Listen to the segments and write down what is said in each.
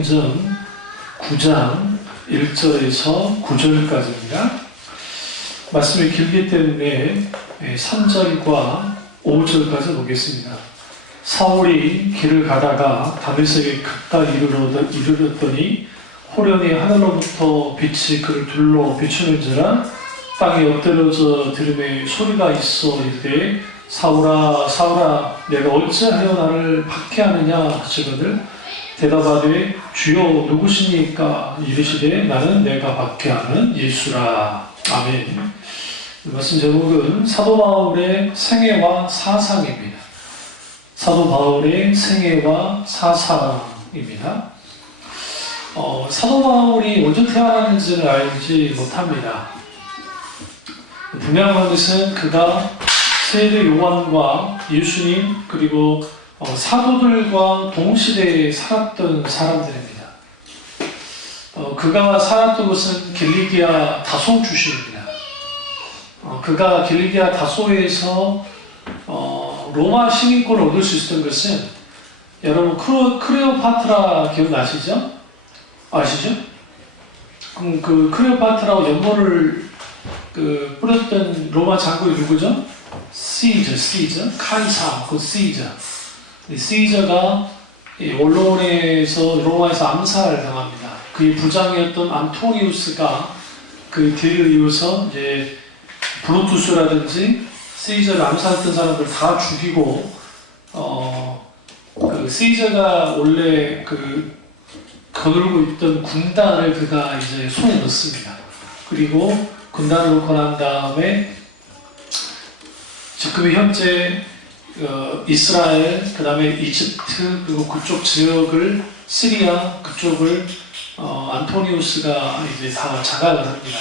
전 9장 1절에서 9절까지입니다. 말씀이 길기 때문에 3절과 5절까지 보겠습니다. 사울이 길을 가다가 다메섹에 급다 이르렀더니 호련히 하늘로부터 빛이 그를 둘러 비추는지라 땅에 엎드려져 들음에 소리가 있어 이르되 사울아 사울아 내가 어찌하여 나를 박해하느냐 하시거늘 대답하되 주여 누구시니까 이르시되 나는 내가 박해하는 예수라. 아멘. 말씀 제목은 사도 바울의 생애와 사상입니다. 사도 바울의 생애와 사상입니다. 사도 바울이 언제 태어났는지는 알지 못합니다. 분명한 것은 그가 세례 요한과 예수님 그리고 사도들과 동시대에 살았던 사람들입니다. 그가 살았던 곳은 길리기아 다소 출신입니다. 그가 길리기아 다소에서 로마 시민권을 얻을 수 있었던 것은 여러분 클레오파트라 기억나시죠? 아시죠? 그럼 그 클레오파트라와 연고를 뿌렸던 로마 장군이 누구죠? 시저, 카이사, 그 시저. 시저가 원로원에서 로마에서 암살을 당합니다. 그의 부장이었던 안토니우스가 그 뒤를 이어서 이제 브루투스라든지 시저를 암살했던 사람들 다 죽이고 그 시저가 원래 거느리고 있던 군단을 그가 이제 손에 넣습니다. 그리고 군단을 놓고 난 다음에 지금 현재 이스라엘, 그 다음에 이집트, 그리고 그쪽 지역을, 시리아, 그쪽을, 안토니우스가 이제 다 장악을 합니다.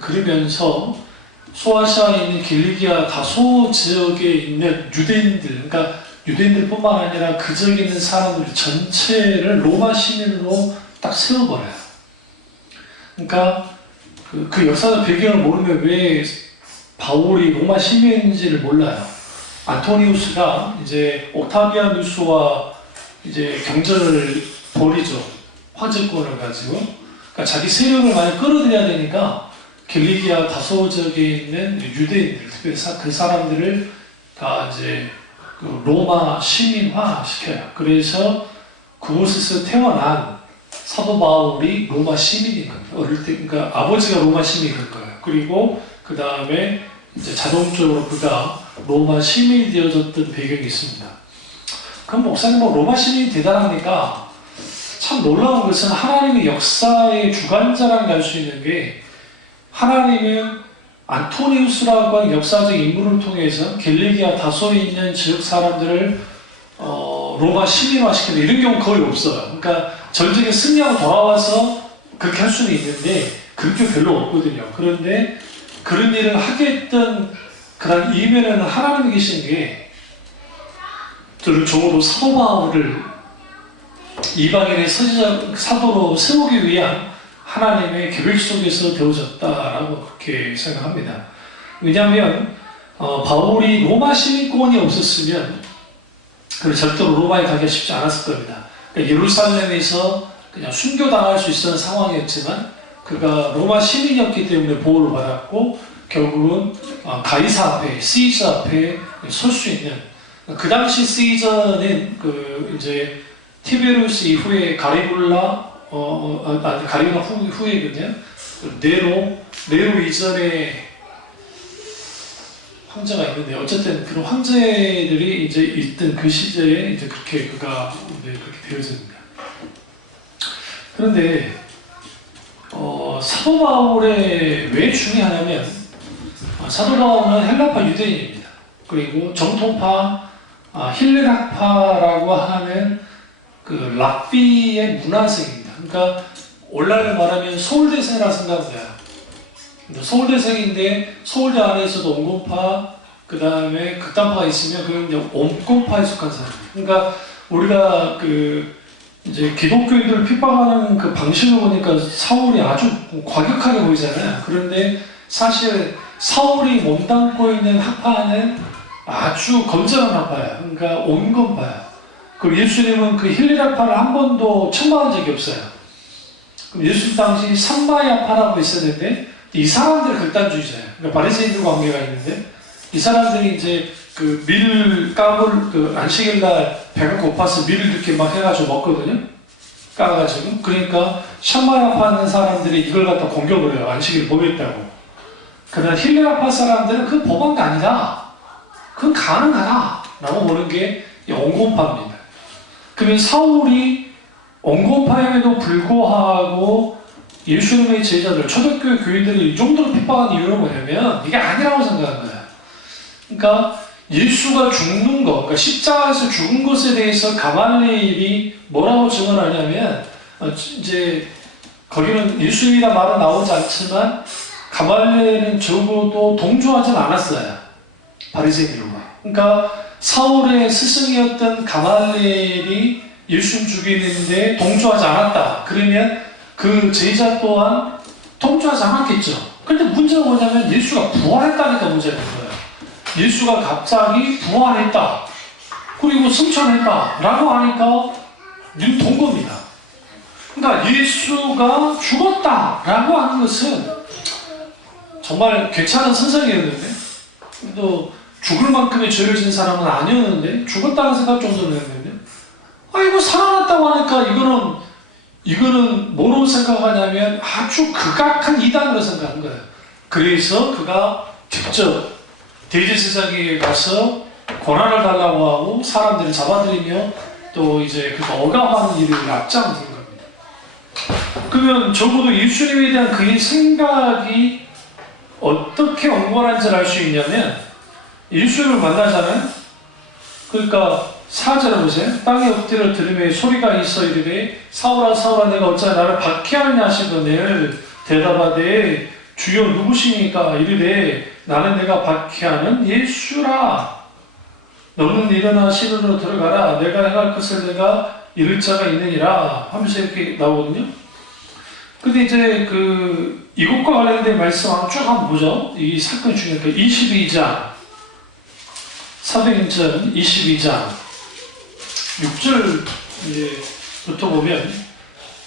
그러면서 소아시아에 있는 길리기아 다소 지역에 있는 유대인들, 그러니까 유대인들 뿐만 아니라 그 지역에 있는 사람들 전체를 로마 시민으로 딱 세워버려요. 그러니까 그 역사적 배경을 모르면 왜 바울이 로마 시민인지를 몰라요. 안토니우스가 이제 옥타비아누스와 이제 경전을 벌이죠. 화제권을 가지고. 그러니까 자기 세력을 많이 끌어들여야 되니까 길리기아 다소 지역에 있는 유대인들, 특별히 그 사람들을 다 이제 로마 시민화 시켜요. 그래서 그곳에서 태어난 사도 바울이 로마 시민인 겁니다. 어릴 때, 그러니까 아버지가 로마 시민인 거예요. 그리고 그 다음에 이제 자동적으로 그가 로마 시민이 되어졌던 배경이 있습니다. 그럼 목사님 로마 시민이 대단하니까 참 놀라운 것은 하나님의 역사의 주관자라고 할 수 있는 게 하나님은 안토니우스라고 하는 역사적 인물을 통해서 길리기아 다소에 있는 지역 사람들을 로마 시민화 시키는 이런 경우 거의 없어요. 그러니까 전쟁에 승리하고 돌아와서 그렇게 할 수는 있는데 그런 게 별로 없거든요. 그런데 그런 일을 하게 했던 그런 이면에는 하나님이 계신 게 적어도 사도 바울을 이방인의 사도로 세우기 위한 하나님의 계획 속에서 되어졌다라고 그렇게 생각합니다. 왜냐하면 바울이 로마 시민권이 없었으면 절대로 로마에 가기가 쉽지 않았을 겁니다. 그러니까 예루살렘에서 그냥 순교당할 수 있었던 상황이었지만 그가 로마 시민이었기 때문에 보호를 받았고 결국은 가이사 앞에, 시저 앞에 설 수 있는 그 당시 시저는 이제 티베루스 이후에 가리굴라 가리굴라 후에거든요. 네로 이전에 황제가 있는데 어쨌든 그런 황제들이 이제 있던 그 시절에 이제 그렇게 그가 이제 그렇게 되어집니다. 그런데 사도 바울에 왜 중요하냐면 사도 바울은 헬라파 유대인입니다. 그리고 정통파 힐레락파라고 하는 그 락비의 문화생입니다. 그러니까 오늘날 말하면 서울대생이라고 생각해요. 서울대생인데 서울대 안에서도 온건파 그 다음에 극단파가 있으면 그건 이제 온건파에 속한 사람이에요. 그러니까 우리가 이제 기독교인들을 핍박하는 그 방식을 보니까 사울이 아주 과격하게 보이잖아요. 그런데 사실 사울이 몸담고 있는 학파는 아주 건전한 학파예요. 그러니까 온건파예요. 그리고 예수님은 그 힐리라파를 한 번도 청구한 적이 없어요. 그럼 예수님 당시 삼바야파라고 있었는데 이 사람들이 극단주의자예요. 그러니까 바리새인들과 관계가 있는데 이 사람들이 이제 그 밀가물 그 안식일날 배가 고파서 밀을 이렇게 막 해가지고 먹거든요. 까가지고 그러니까 샴바야파 하는 사람들이 이걸 갖다 공격을 해요. 안식일 먹였다고. 그러나 힐레아파 사람들은 그 법안가 아니다. 그건 가능하다. 라고 보는 게 온건파입니다. 그러면 사울이 온건파임에도 불구하고 예수님의 제자들, 초대교회 교인들을 이 정도로 핍박한 이유는 뭐냐면 이게 아니라고 생각한 거예요. 그러니까 예수가 죽는 것, 그러니까 십자가에서 죽은 것에 대해서 가말리엘이 뭐라고 증언하냐면 이제 거기는 예수님이란 말은 나오지 않지만 가말리엘은 적어도 동조하진 않았어요. 바리새인들과. 그러니까 사울의 스승이었던 가말리엘이 예수님 죽이는데 동조하지 않았다. 그러면 그 제자 또한 동조하지 않았겠죠. 그런데 문제가 뭐냐면 예수가 부활했다니까 문제가 있는 거예요. 예수가 갑자기 부활했다. 그리고 승천했다. 라고 하니까 눈 겁니다. 그러니까 예수가 죽었다. 라고 하는 것은 정말 괜찮은 선생이었는데 또 죽을 만큼의 죄를 지은 사람은 아니었는데 죽었다는 생각 정도는 했는데 이거 살아났다고 하니까 이거는 뭐로 생각하냐면 아주 극악한 이단으로 생각하는 거예요. 그래서 그가 직접 대제사장에게 가서 고난을 달라고 하고 사람들을 잡아들이며 또 이제 그가 억압하는 일을 앞장선 겁니다. 그러면 적어도 예수님에 대한 그의 생각이 어떻게 온건한지를 알 수 있냐면 예수님을 만나잖아요. 그러니까 4절을 보세요. 땅에 엎드려 들으며 소리가 있어 이르되 사울아 사울아 내가 어찌하여 나를 박해하느냐 하시거늘 대답하되 주여 누구십니까? 이르되 나는 내가 박해하는 예수라. 너는 일어나 시내로 들어가라. 내가 행할 것을 내가 이룰 자가 있느니라 하면서 이렇게 나오거든요. 근데 이제 이것과 관련된 말씀 한번 보죠. 이 사건 중에 22장 사도행전 22장 6절부터 보면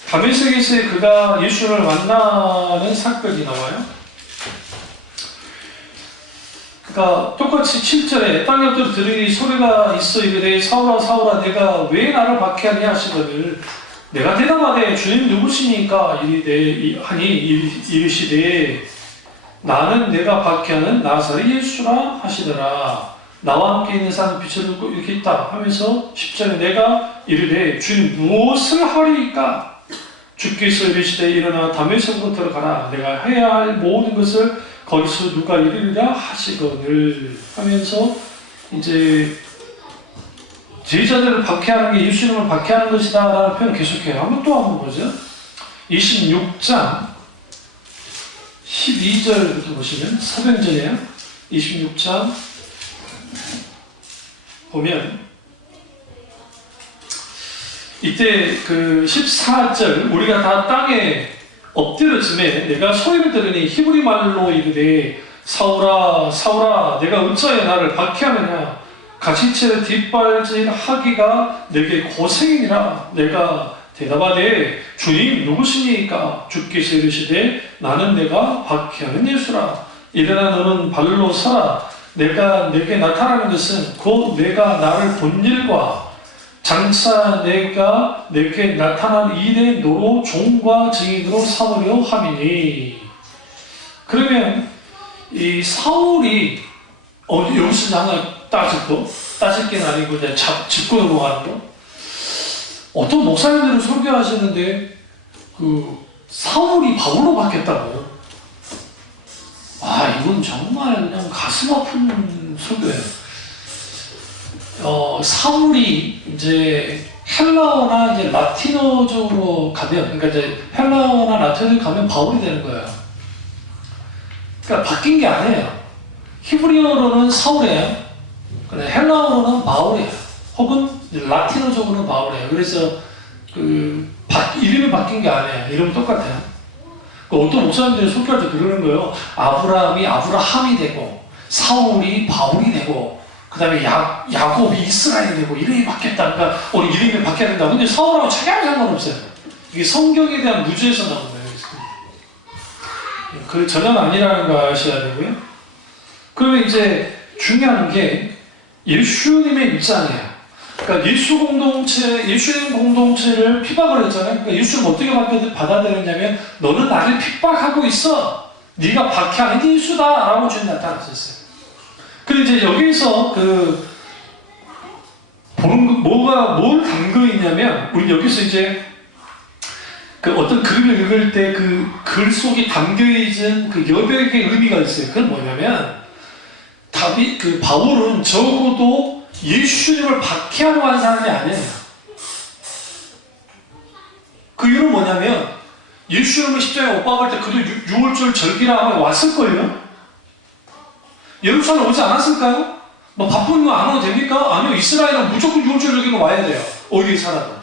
다메섹에서 그가 예수를 만나는 사건이 나와요. 그러니까 똑같이 7절에 땅에 엎드려 들으니 소리가 있어 이르되 사울아 사울아 내가 왜 나를 박해하냐 하시거늘 내가 대답하되 주님 누구시니까 이르시되 나는 내가 박해하는 나사렛 예수라 하시더라. 나와 함께 있는 사람은 빛을 들고 이렇게 있다 하면서 10절에 내가 이르되 주님 무엇을 하리이까? 주께서 이르시되 일어나 다메섹으로 들어가라. 내가 해야 할 모든 것을 거기서 누가 이르리라 하시거늘 하면서 이제 제자들을 박해하는 게 예수님을 박해하는 것이다 라는 표현을 계속해요. 또 한번 보죠. 26장 12절부터 보시면 사도행전이에요. 26장 보면 이때 14절 우리가 다 땅에 엎드려짐에 내가 소리를 들으니 히브리 말로 이르되 사울아 사울아 내가 어찌하여 나를 박해하느냐 가시체를 뒷발질하기가 내게 고생이니라. 내가 대답하되 주님 누구시니까? 주께서 이르시되 나는 내가 박해하는 예수라. 일어나 너는 발로 서라. 내가 내게 나타나는 것은 곧 내가 나를 본 일과 장차 내가 내게 나타난 일의 노로 종과 증인으로 삼으려 함이니. 그러면 이 사울이 여기서 하나 따질 게 아니고 그냥 짚고 넘어가는 거. 어떤 목사님들을 설교하시는데 사울이 바울로 바뀌었다고. 이건 정말 그냥 가슴 아픈 설교예요. 사울이 이제 헬라어나 이제 라틴어 쪽으로 가면, 그러니까 이제 헬라어나 라틴어로 가면 바울이 되는 거예요. 그러니까 바뀐 게 아니에요. 히브리어로는 사울이에요. 헬라어로는 바울이에요. 혹은 라틴어적으로는 바울이에요. 그래서 이름이 바뀐 게 아니에요. 이름은 똑같아요. 어떤 목사님들이 설교할 때 그러는 거예요. 아브라함이 아브라함이 되고 사울이 바울이 되고 그 다음에 야곱이 이스라엘이 되고 이름이 바뀌었다. 그러니까 오늘 이름이 바뀌어야 된다. 근데 사울하고 차이하고 상관없어요. 이게 성경에 대한 무지에서 나온 거예요. 그 전혀 아니라는 거 아셔야 되고요. 그러면 이제 중요한 게 예수님의 입장이에요. 그러니까 예수님 공동체를 핍박을 했잖아요. 그러니까 예수님 어떻게 받아들였냐면 너는 나를 핍박하고 있어. 네가 박해하는 게 예수다라고 주님 나타났었어요. 그리고 이제 여기서 뭘 담고 있냐면 우리 여기서 이제 어떤 글을 읽을 때 그 글 속에 담겨있는 그 여백의 의미가 있어요. 그건 뭐냐면 바울은 적어도 예수님을 박해하러 간 사람이 아니에요. 그 이유는 뭐냐면 예수님을 십자가에 못 박을 때 그도 6월절 절기라 하면 왔을걸요? 예루살렘 오지 않았을까요? 뭐 바쁜 거 안 와도 됩니까? 아니요. 이스라엘은 무조건 6월절 절기는 와야 돼요. 어디에 살아도.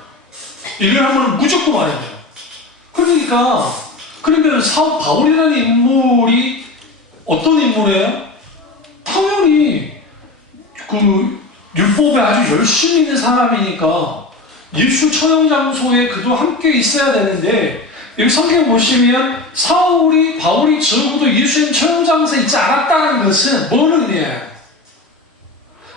1년에 한 번은 무조건 와야 돼요. 그러니까 그러면 바울이라는 인물이 어떤 인물이에요? 당연히 율법에 아주 열심히 있는 사람이니까 예수 처형 장소에 그도 함께 있어야 되는데 여기 성경 보시면 바울이 적어도 예수님 처형 장소에 있지 않았다는 것은 뭐는 의미해요?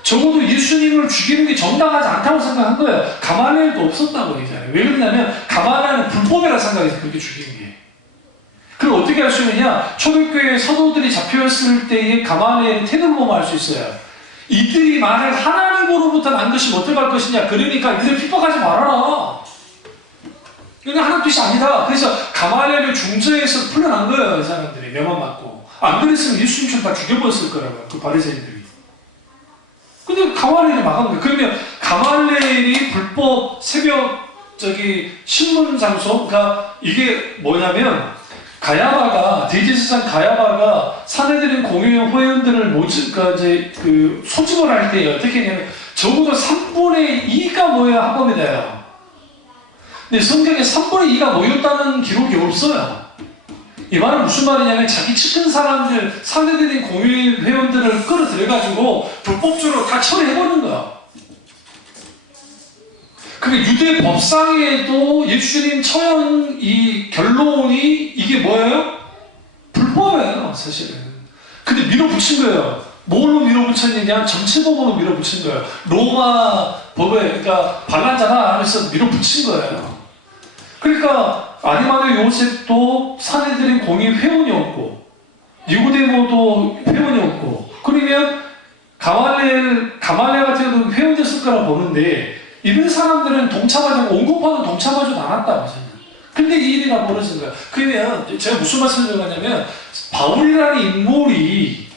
적어도 예수님을 죽이는 게 정당하지 않다고 생각한 거예요. 가말리엘도 없었다고 얘기하잖아요. 왜 그러냐면 가말리엘은 불법이라 생각해서 그렇게 죽인 게. 그럼 어떻게 할 수 있느냐? 초대교회 사도들이 잡혀있을 때의 가말리엘의 태도를 보면 알 수 있어요. 이들이 만약 하나님으로부터 난 것이 어떻게 할 것이냐? 그러니까 이들을 핍박하지 말아라. 이건 하나님 뜻이 아니다. 그래서 가말리엘을 중저에서 풀려난 거예요. 이 사람들이 명함 맞고. 안 그랬으면 예수님처럼 다 죽여버렸을 거라고요. 그 바리새인들이. 근데 가말리엘이 막은 거예요. 그러면 가말리엘이 불법 새벽 신문 장소, 그러니까 이게 뭐냐면 대제사장 가야바가 사내들인 공회원 회원들을 소집을 할 때 어떻게 했냐면 적어도 3분의 2가 모여야 합법이 돼요. 근데 성경에 3분의 2가 모였다는 기록이 없어요. 이 말은 무슨 말이냐면 자기 측근 사람들, 사내들인 공회 회원들을 끌어들여가지고 불법적으로 다 처리해버리는 거야. 그러니까 유대 법상에도 예수님 처형 이 결론이 이게 뭐예요? 불법이에요, 사실은. 근데 밀어붙인 거예요. 뭘로 밀어붙였느냐? 정치법으로 밀어붙인 거예요. 로마 법에, 그러니까 반란자나 하면서 밀어붙인 거예요. 그러니까 아리마대 요셉도 사내들인 공의 회원이었고 니고데모도 회원이었고 그러면 가말리엘 같은 경우는 회원 됐을 거라 보는데 이런 사람들은 온고파는 동참하지도 않았다고 생각해요. 근데 이 일이가 벌어진 거예요. 그러면 제가 무슨 말씀을 드리냐면 바울이라는 인물이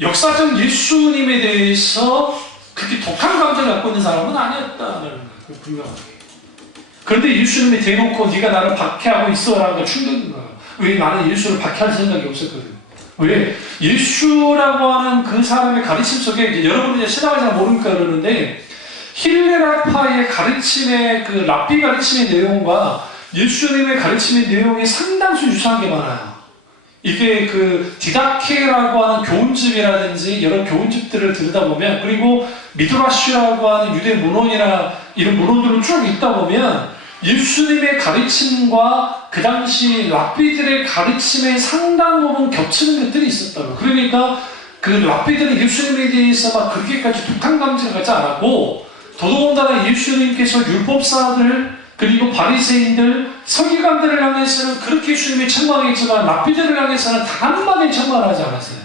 역사적 예수님에 대해서 그렇게 독한 감정을 갖고 있는 사람은 아니었다는 거예요. 분명하게. 그런데 예수님이 대놓고 네가 나를 박해하고 있어라는 거 충격인 거예요. 왜 나는 예수를 박해할 생각이 없었거든요. 왜? 예수라고 하는 그 사람의 가르침 속에 이제 여러분이 신학을 잘 모르니까 그러는데 힐레라파의 가르침의 그 랍비 가르침의 내용과 예수님의 가르침의 내용이 상당수 유사한 게 많아요. 이게 그 디다케라고 하는 교훈집이라든지 여러 교훈집들을 들여다보면 그리고 미드라시라고 하는 유대 문헌이나 이런 문헌들을 쭉 읽다 보면 예수님의 가르침과 그 당시 랍비들의 가르침에 상당 부분 겹치는 것들이 있었다고. 그러니까 그 랍비들은 예수님에 대해서 막 그렇게까지 독한 감정을 갖지 않았고 더더군다나 예수님께서 율법사들 그리고 바리새인들, 서기관들을 향해서는 그렇게 예수님이 책망했지만 랍비들을 향해서는 단 한마디 책망을 하지 않았어요.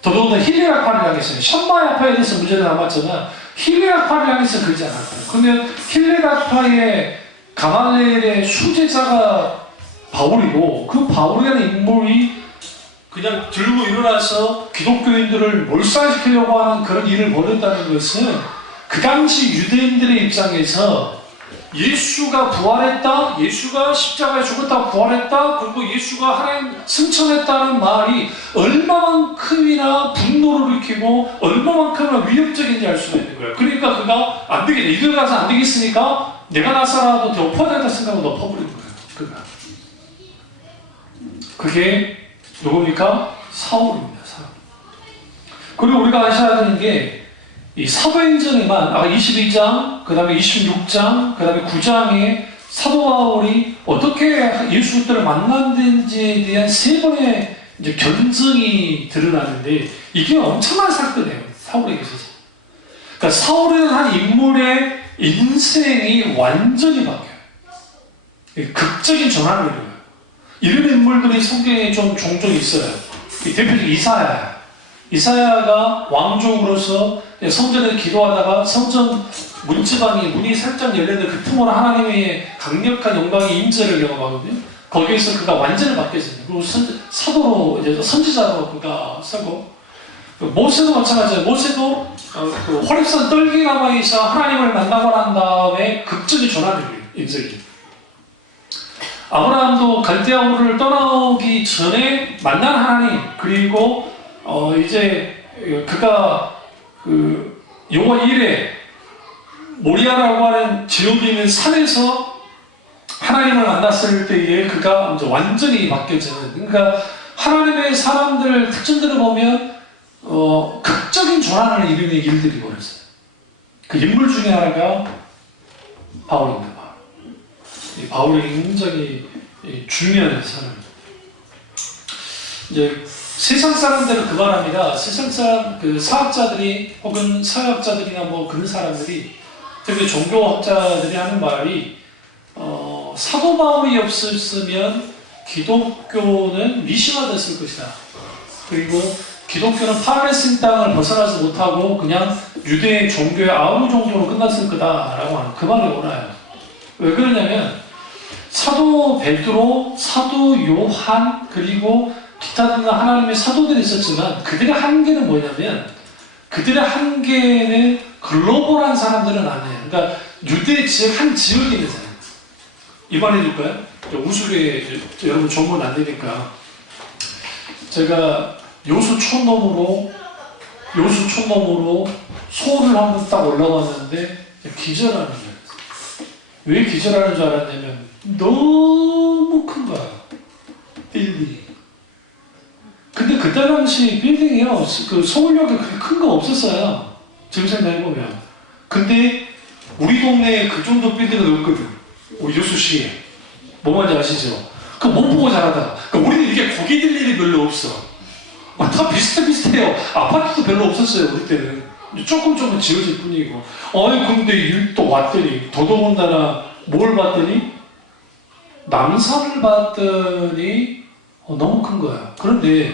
더더군다나 힐레라파를 향해서는 션마야파에 대해서 문제는 남았지만 힐레라파를 향해서 그러지 않았어요. 그러면 힐레라파의 가말리엘의 수제자가 바울이고 그 바울이라는 인물이 그냥 들고 일어나서 기독교인들을 몰살시키려고 하는 그런 일을 벌였다는 것은 그 당시 유대인들의 입장에서 예수가 부활했다, 예수가 십자가에 죽었다 부활했다, 그리고 예수가 하나님 승천했다는 말이 얼마만큼이나 분노를 일으키고 얼마만큼이나 위협적인지 알 수가 있는 거예요. 그러니까 그가 안 되겠네, 이들 가서 안 되겠으니까 내가 나서라도 더 엎어야 된다 생각하고 엎어버린 거예요. 그가. 그게 누굽니까? 사울입니다. 사울. 그리고 우리가 아셔야 되는 게 이 사도행전에만 22장, 그 다음에 26장, 그 다음에 9장에 사도 바울이 어떻게 예수 그리스도를 만났는지에 대한 세 번의 이제 견성이 드러나는데 이게 엄청난 사건이에요. 사울에게 있어서. 그러니까 사울이라는 한 인물의 인생이 완전히 바뀌어요. 극적인 전환을 이루어요. 이런 인물들이 성경에 좀 종종 있어요. 대표적으로 이사야가 왕족으로서 성전에 기도하다가 성전 문지방이 문이 살짝 열렸는데 그 틈으로 하나님의 강력한 영광의 임재를 경험하거든요. 거기에서 그가 완전히 바뀌었습니다. 그리고 사도로 이제 선지자로 그가 서고, 모세도 마찬가지예요. 모세도 그 호렙산 떨기나무에서 하나님을 만나고 난 다음에 극적인 전환을 인생이. 아브라함도 갈대아우를 떠나오기 전에 만난 하나님, 그리고 이제 그가 그 여호와 이레 모리아라고 하는 지역에 있는 산에서 하나님을 만났을 때에 그가 이제 완전히 바뀌어지는, 그러니까 하나님의 사람들 특징들을 보면 극적인 전환을 이루는 일들이 벌어졌어요. 그 인물 중에 하나가 바울입니다. 바울이 굉장히 중요한 사람입니다. 이제 세상 사람들은 그 말합니다. 세상 사람, 그 사학자들이 혹은 사회학자들이나 뭐 그런 사람들이, 특히 종교학자들이 하는 말이 사도 바울이 없었으면 기독교는 미시화됐을 것이다. 그리고 기독교는 팔레스틴 땅을 벗어나지 못하고 그냥 유대 종교의 아우 정도로 끝났을 거다라고 하는 그 말을 옳아요. 왜 그러냐면 사도 베드로, 사도 요한, 그리고 기타 등등 하나님의 사도들이 있었지만 그들의 한계는 뭐냐면, 그들의 한계는 글로벌한 사람들은 아니에요. 그러니까 유대 지역 한 지역에 있는 사람. 이번에 해줄까요? 우스개 여러분 좋은 건 안 되니까 제가 요수촌놈으로 서울을 한번 딱 올라왔는데 기절하는 거예요. 왜 기절하는 줄 알았냐면 너무 큰 거야, 빌딩이. 근데 그때 당시 빌딩이요, 그 서울역에 그렇게 큰 거 없었어요. 지금 생각해보면. 근데 우리 동네에 그 정도 빌딩은 없거든. 우리 요수시에. 뭐 말인지 아시죠? 그 못 보고 자라다가. 그러니까 우리는 이게 고개 들 일이 별로 없어. 다 비슷해요. 아파트도 별로 없었어요, 우리 때는. 조금 지어질 뿐이고. 근데 또 왔더니, 더더군다나 뭘 봤더니, 남산을 봤더니, 너무 큰 거야. 그런데,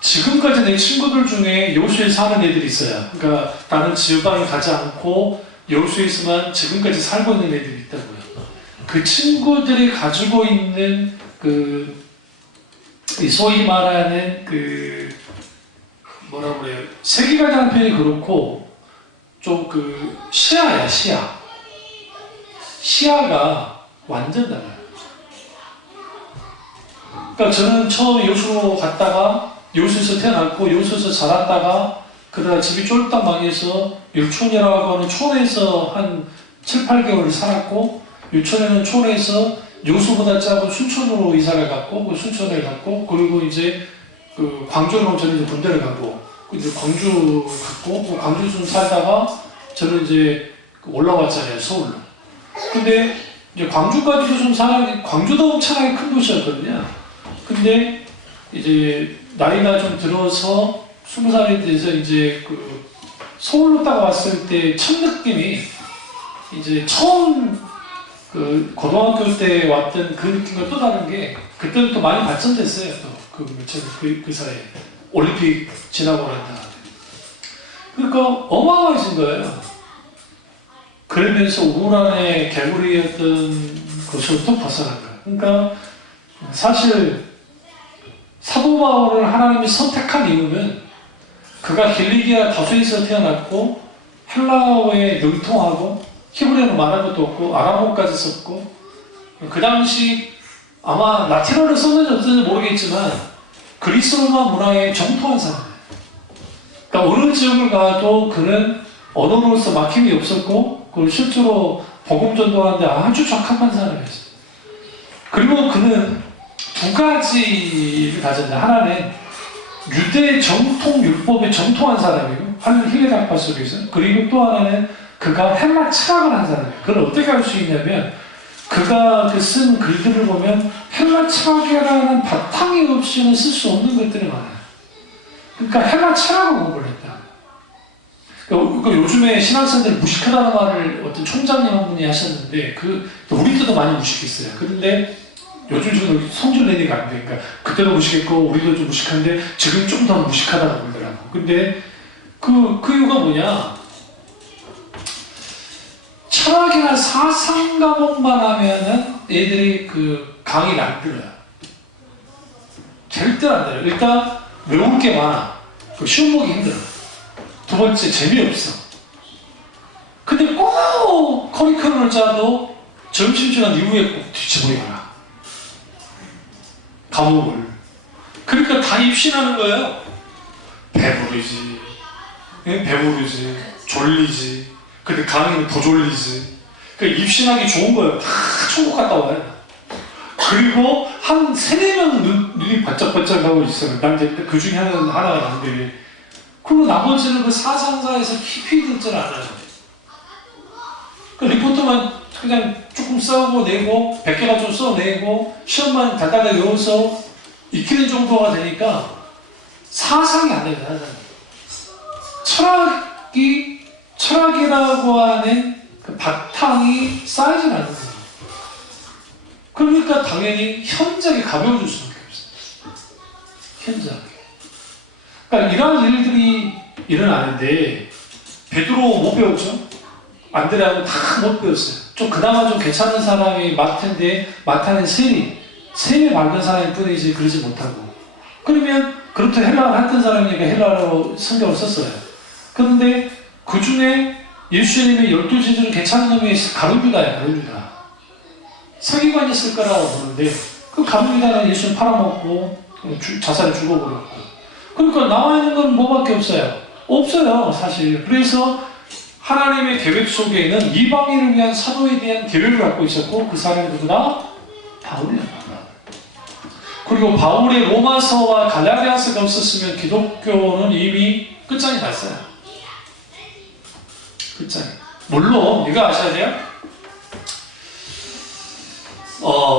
지금까지 내 친구들 중에 여수에 사는 애들이 있어요. 그러니까 다른 지방에 가지 않고 여수에서만 지금까지 살고 있는 애들이 있다고요. 그 친구들이 가지고 있는 소위 말하는 뭐라고 그래요? 세계관이라는 표현이 그렇고 좀 시야야, 시야가 완전 달라요. 그러니까 저는 처음 여수로 갔다가 여수에서 태어났고 여수에서 자랐다가 그러다 집이 쫄딱 망해서 율촌이라고 하는 촌에서 한 7, 8개월 살았고, 율촌에는 촌에서 여수보다 작은 순천으로 이사를 갔고, 순천을 갔고, 그리고 이제 광주로 저는 이제 군대를 가고, 이제 광주 갔고, 광주 좀 살다가 저는 이제 올라왔잖아요, 서울로. 근데 이제 광주까지도 좀 광주도 엄청나게 큰 도시였거든요. 근데 이제 나이가 좀 들어서 20살이 돼서 이제 서울로 딱 왔을 때 첫 느낌이 이제 처음 고등학교 때 왔던 그 느낌과 또 다른 게, 그때는 또 많이 발전됐어요. 또 그 사이에 올림픽 지나고 난 다음에. 그러니까 어마어마해진 거예요. 그러면서 우울한의 개구리였던 것으로부터 벗어난 거예요. 그러니까 사실 사도 바울을 하나님이 선택한 이유는 그가 길리기아 다소에서 태어났고 헬라어에 능통하고 히브리어는 말할 것도 없고 아람어까지 썼고, 그 당시 아마 라틴어를 썼는지 없었는지 모르겠지만 그리스 로마 문화에 정통한 사람이에요. 그러니까 어느 지역을 가도 그는 언어로서 막힘이 없었고, 그리고 실제로 복음 전도하는데 아주 적합한 사람이었어요. 그리고 그는 두 가지를 가졌는데, 하나는 유대 정통 율법에 정통한 사람이고 헬레나파 속에서. 그리고 또 하나는 그가 헬라 철학을 한 사람이에요. 그걸 어떻게 알 수 있냐면 그가 쓴 글들을 보면 헬라 철학이라는 바탕이 없이는 쓸 수 없는 것들이 많아요. 그러니까 헬라 철학을 공부를 했다. 그러니까 요즘에 신학생들 무식하다는 말을 어떤 총장님 한 분이 하셨는데 우리들도 많이 무식했어요. 그런데 요즘 지금 성질 내니까 안 돼. 그러니까 그때도 무식했고 우리도 좀 무식한데 지금 좀 더 무식하다고 그러더라고. 근데 그 이유가 뭐냐? 철학이나 사상 과목만 하면은 애들이 강의를 안 들어요. 절대 안 들어요. 일단 외울 게 많아. 시험 보기 힘들어. 두 번째, 재미없어. 근데 꼭 커리큘럼을 짜도 점심시간 이후에 꼭 뒤집어야 과목을. 그러니까 다 입신하는 거예요. 배부르지. 배부르지. 졸리지. 근데 강의는 더 졸리지. 그러니까 입신하기 좋은 거예요. 다 천국 갔다 와요. 그리고 한 3-4명 눈이 바짝바짝 하고 있어요. 난 이제 그 중에 하나가 남들이. 그리고 나머지는 그 사상사에서 깊이 듣질 않아요. 그 리포트만 그냥 조금 써고 내고 100개가 좀 써내고 시험만 달달하게 외워서 익히는 정도가 되니까 사상이 안 돼요. 사상이. 철학이라고 하는 그 바탕이 쌓이지 않는 거예요. 그러니까 당연히 현저하게 가벼워질 수밖에 없어요. 현저하게. 그러니까 이런 일들이 일어나는데 베드로 못 배웠죠? 안드레아는 다 못 배웠어요. 좀 그나마 좀 괜찮은 사람이 마태인데 마태는 셈이 맑은 사람일 뿐이지 그러지 못하고. 그러면 그렇게 헬라어를 했던 사람이니까 헬라어로 성경을 썼어요. 그런데 그 중에 예수님의 12제자는 괜찮은 놈이 가룟유다야, 가룟유다. 사기관이었을 거라고 보는데 그 가룟유다는 예수님 팔아먹고 자살에 죽어버렸고. 그러니까 나와 있는 건 뭐밖에 없어요? 없어요, 사실. 그래서 하나님의 계획 속에는 이방인을 위한 사도에 대한 계획을 갖고 있었고 그 사람이 누구나? 바울이었다. 그리고 바울의 로마서와 갈라디아서가 없었으면 기독교는 이미 끝장이 났어요. 끝장이. 물론 이거 아셔야 돼요?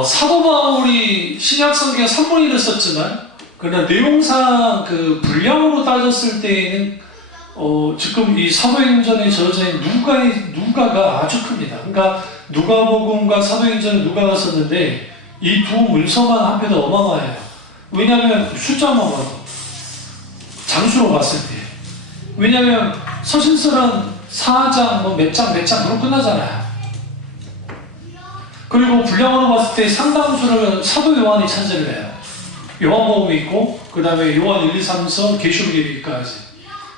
사도 바울이 신약 성경에 3분의 1을 썼지만 그러나 내용상 분량으로 따졌을 때에는 지금 이 사도행전에 저자인 누가가 아주 큽니다. 그러니까 누가복음과 사도행전은 누가가 썼는데 이 두 문서만 합해도 어마어마해요. 왜냐하면 숫자만 봐도 장수로 봤을 때. 왜냐하면 서신서는 4장 몇 장 그로 끝나잖아요. 그리고 분량으로 봤을 때 상당수를 사도 요한이 차지를 해요. 요한복음이 있고 그 다음에 요한 1, 2, 3서 계시록기까지.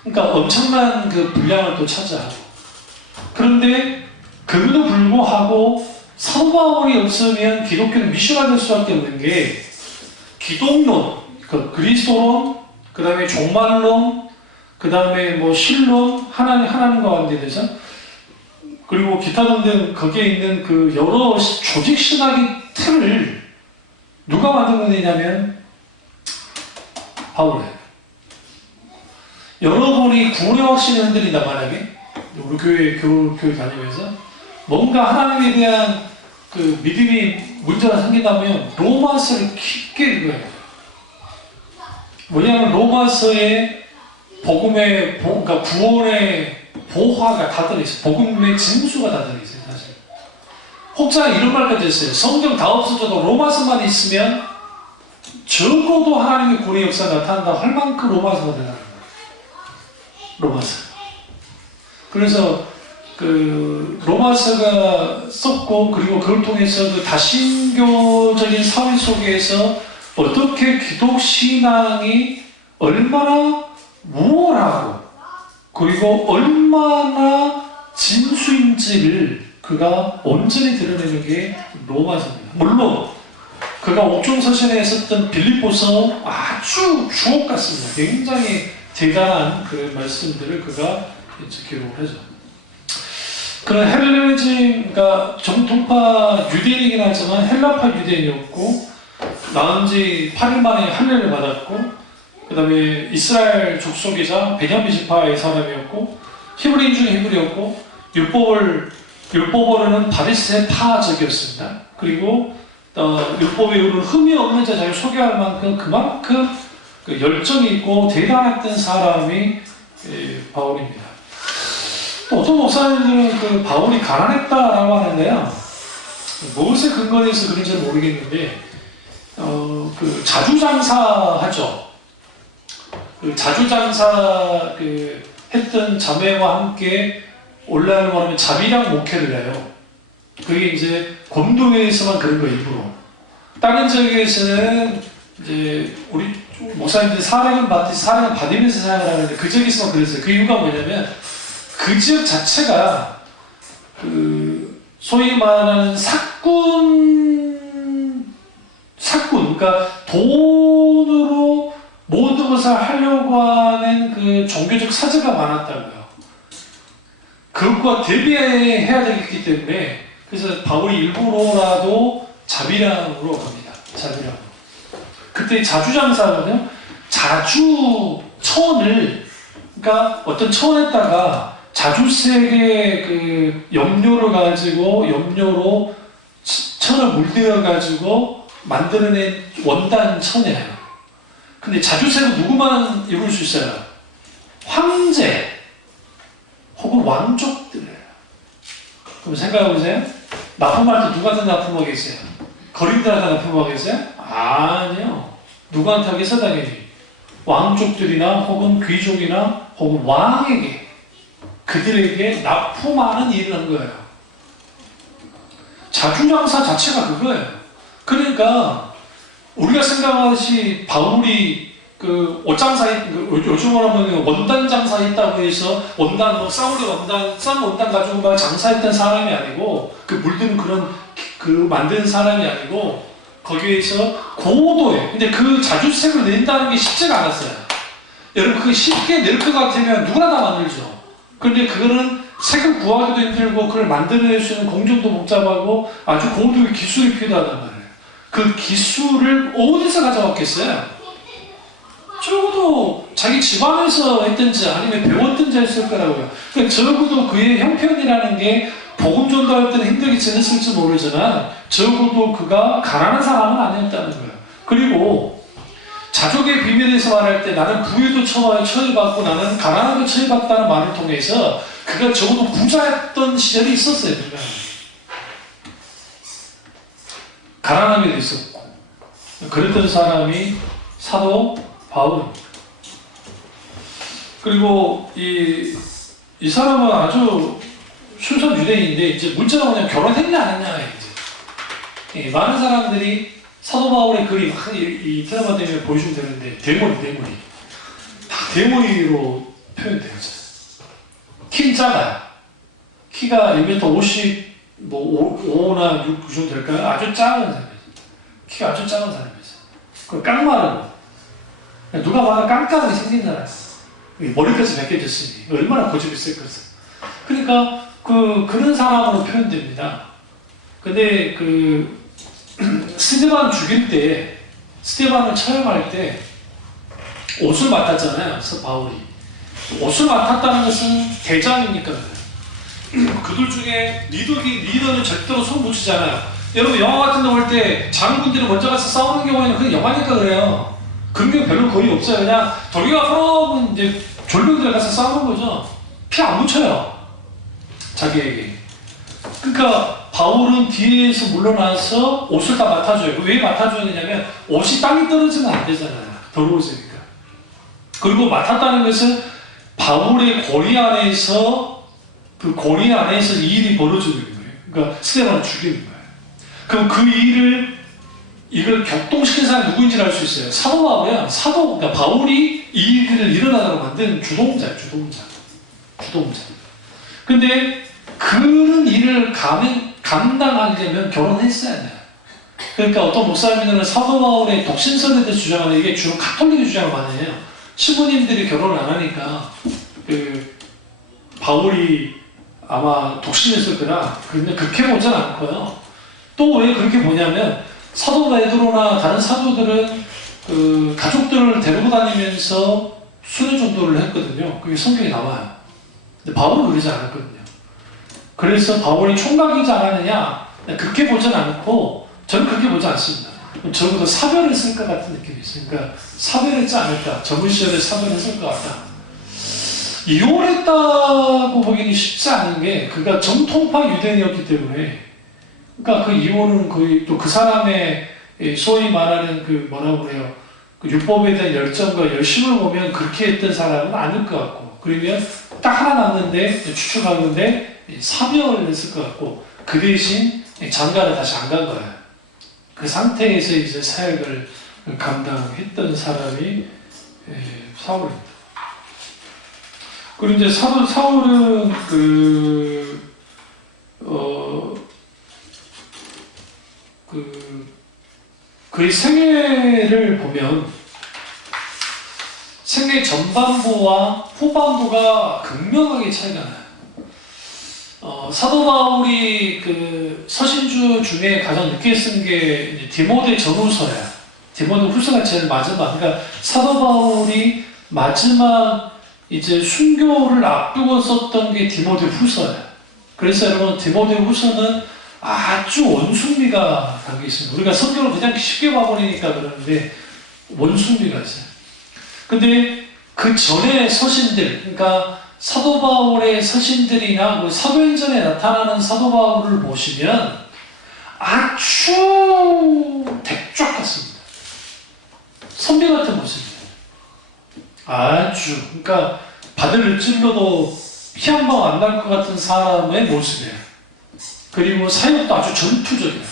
그러니까 엄청난 그 분량을 또 차지하고. 그런데 그럼에도 불구하고 사도 바울이 없으면 기독교는 미션화 될 수밖에 없는 게 기독론, 그리스도론, 그 다음에 종말론, 그 다음에 신론, 하나님과 관계돼서, 그리고 기타 등등 거기에 있는 그 여러 조직 신학의 틀을 누가 만든 거냐면 바울이에요. 여러분이 구원의 확신이 흔들린다 만약에 우리 교회 다니면서 뭔가 하나님에 대한 그 믿음이 문제가 생긴다면 로마서를 깊게 읽어야 돼요. 왜냐하면 로마서에 복음의 그러니까 구원의 보화가 다 들어있어요. 복음의 진수가 다 들어있어요. 사실 혹자 이런 말까지 했어요. 성경 다 없어져도 로마서만 있으면 적어도 하나님의 구원의 역사가 나타난다 할 만큼 로마서가 되는 거예요. 로마서. 그래서 로마서가 썼고 그리고 그걸 통해서 다신교적인 사회 속에서 어떻게 기독신앙이 얼마나 우월하고 그리고 얼마나 진수인지를 그가 온전히 드러내는 게 로마서입니다. 물론 그가 옥중서신에 썼던 빌립보서 아주 주옥 같습니다. 굉장히 대단한 그 말씀들을 그가 기록을 하죠. 그런 헬레니즘, 그러니까 정통파 유대인이긴 하지만 헬라파 유대인이었고 나온 지 8일 만에 할례를 받았고 그 다음에 이스라엘 족속이자 베냐민 지파의 사람이었고 히브리인 중에 히브리였고 율법으로는 바리새 파적이었습니다. 그리고 율법에 이르는 흠이 없는 자를 소개할 만큼 그만큼 그 열정이 있고 대단했던 사람이 바울입니다. 또 어떤 목사님들은 그 바울이 가난했다라고 하는데요. 무엇에 근거해서 그런지는 모르겠는데 그 자주장사하죠. 그 자주장사 했던 자매와 함께 온라인으로 말하면 자비량 목회를 해요. 그게 이제 검도회에서만 그런 거 일부러. 다른 지역에서는 이제 우리 목사님들이 사랑을 받으면서 사용을 하는데 그 지역에서만 그랬어요. 그 이유가 뭐냐면 그 지역 자체가 그 소위 말하는 그러니까 돈으로 모든 것을 하려고 하는 그 종교적 사제가 많았다고요. 그것과 대비해야 되기 때문에 그래서 바울이 일부러라도 자비량으로 갑니다. 자비량으로. 그때 자주장사거든요. 자주천을 그러니까 어떤 천에다가 자주색의 그 염료를 가지고 염료로 천을 물들여 가지고 만들어낸 원단 천이에요. 근데 자주색은 누구만 입을 수 있어요? 황제 혹은 왕족들이에요. 그럼 생각해보세요. 납품할 때 누구한테 납품하겠어요? 거린들한테 납품하겠어요? 아니요. 누구한테 하겠어? 당연히 왕족들이나 혹은 귀족이나 혹은 왕에게 그들에게 납품하는 일을 한 거예요. 자주장사 자체가 그거예요. 그러니까 우리가 생각하듯이 바울이 그 옷장사에 요즘으로 하면 원단 장사에 있다고 해서 원단 뭐 싸우리 원단 싼 원단 가지고 막 장사했던 사람이 아니고 그 물든 그런 그 만드는 사람이 아니고 거기에서 고도에 근데 그 자주색을 낸다는 게 쉽지가 않았어요. 여러분 그 쉽게 낼 것 같으면 누구나 다 만들죠. 그런데 그거는 색을 구하기도 힘들고 그걸 만들어낼 수 있는 공정도 복잡하고 아주 고도의 기술이 필요하단 말이에요. 그 기술을 어디서 가져왔겠어요? 적어도 자기 집안에서 했든지 아니면 배웠든지 했을 거라고요. 그러니까 적어도 그의 형편이라는 게 복음 전도할 때는 힘들게 지냈을지 모르지만 적어도 그가 가난한 사람은 아니었다는 거예요. 그리고 자족의 비밀에서 말할 때 나는 부유도 처해봤고 나는 가난하게 처해봤다는 말을 통해서 그가 적어도 부자였던 시절이 있었어요. 가난하게도 있었고 그랬던 사람이 사도 바울입니다. 그리고 이 사람은 아주 순수한 유대인인데 이제 문제가 뭐냐면 결혼했냐 안 했냐가 이제 많은 사람들이 사도 바울의 글이 이 드라마 때문에 보여주면 되는데 대머리 다 대머리로 표현돼요. 키는 작아요. 키가 1m 50 5나 6 그 정도 될까요? 아주 작은 사람이죠. 키가 아주 작은 사람이죠. 그 깡마르고 누가 봐도 깡깡하게 생긴 사람. 머리까지 벗겨졌으니 얼마나 고집이 셀 것을. 그러니까 그런 사람으로 표현됩니다. 근데 스데반 죽일 때 스데반을 처형할 때 옷을 맡았잖아요. 그래서 바울이 옷을 맡았다는 것은 대장이니까 그들 중에 리더는 절대로 손 못 치잖아요. 여러분 영화 같은 데 볼 때 장군들이 먼저 가서 싸우는 경우에는 그냥 영화니까 그래요. 그런 게 별로 거의 없어요. 그냥 돌기가 풀어오면 이제 졸병들 가서 싸우는 거죠. 피 안 묻혀요. 자기에게. 그러니까 바울은 뒤에서 물러나서 옷을 다 맡아줘요. 왜 맡아줘야 되냐면 옷이 땅에 떨어지면 안 되잖아요. 더러워지니까. 그리고 맡았다는 것은 바울의 고리 안에서 그 고리 안에서 이 일이 벌어지는 거예요. 그러니까 스데반을 죽이는 거예요. 그럼 그 이걸 격동시킨 사람이 누구인지 알 수 있어요. 사도 바울이야. 그러니까 바울이 이 일을 일어나도록 만든 주동자예요. 주동자. 근데 그런 일을 감당하려면 결혼했어야 돼요. 그러니까 어떤 목사님들은 사도 바울의 독신설에 대해서 주장하는 이게 주로 가톨릭이 주장을 많이 해요. 신부님들이 결혼을 안 하니까 바울이 아마 독신했을 거라. 그런데 그렇게 보진 않고요. 또 왜 그렇게 보냐면 사도 베드로나 다른 사도들은 그 가족들을 데리고 다니면서 수련 전도를 했거든요. 그게 성경에 나와요. 근데 바울은 그러지 않았거든요. 그래서 바울이 총각이지 않았느냐? 그렇게 보진 않고 저는 그렇게 보지 않습니다. 적어도 사별했을 것 같은 느낌이 있어요. 그러니까 사별했지 않을까? 젊은 시절에 사별했을 것 같다. 이혼했다고 보기는 쉽지 않은 게 그가 정통파 유대인이었기 때문에 그러니까 그 이혼은 거의 또 그 사람의 소위 말하는 그 뭐라고 그래요? 그 율법에 대한 열정과 열심을 보면 그렇게 했던 사람은 아닐 것 같고 그러면 딱 하나 남는데 추측하는데 사별을 했을 것 같고 그 대신 장가를 다시 안 간 거예요. 그 상태에서 이제 사역을 감당했던 사람이 사울입니다. 그리고 이제 사울은 그의 생애를 보면 생애 전반부와 후반부가 극명하게 차이가 나요. 사도 바울이 그 서신주 중에 가장 늦게 쓴 게 디모데 전후서예요. 디모데 후서가 제일 마지막. 그러니까 사도 바울이 마지막 이제 순교를 앞두고 썼던 게 디모데 후서예요. 그래서 여러분 디모데 후서는 아주 원숭미가 담겨 있습니다. 우리가 성경을 그냥 쉽게 봐버리니까 그러는데 원숭미가 있어요. 근데 그 전에 서신들, 그러니까 사도 바울의 서신들이나 사도행전에 나타나는 사도 바울을 보시면 아주 대쪽 같습니다. 선비 같은 모습이에요. 아주 그러니까 바늘을 찔러도 피 한 방 안 날 것 같은 사람의 모습이에요. 그리고 사역도 아주 전투적이에요.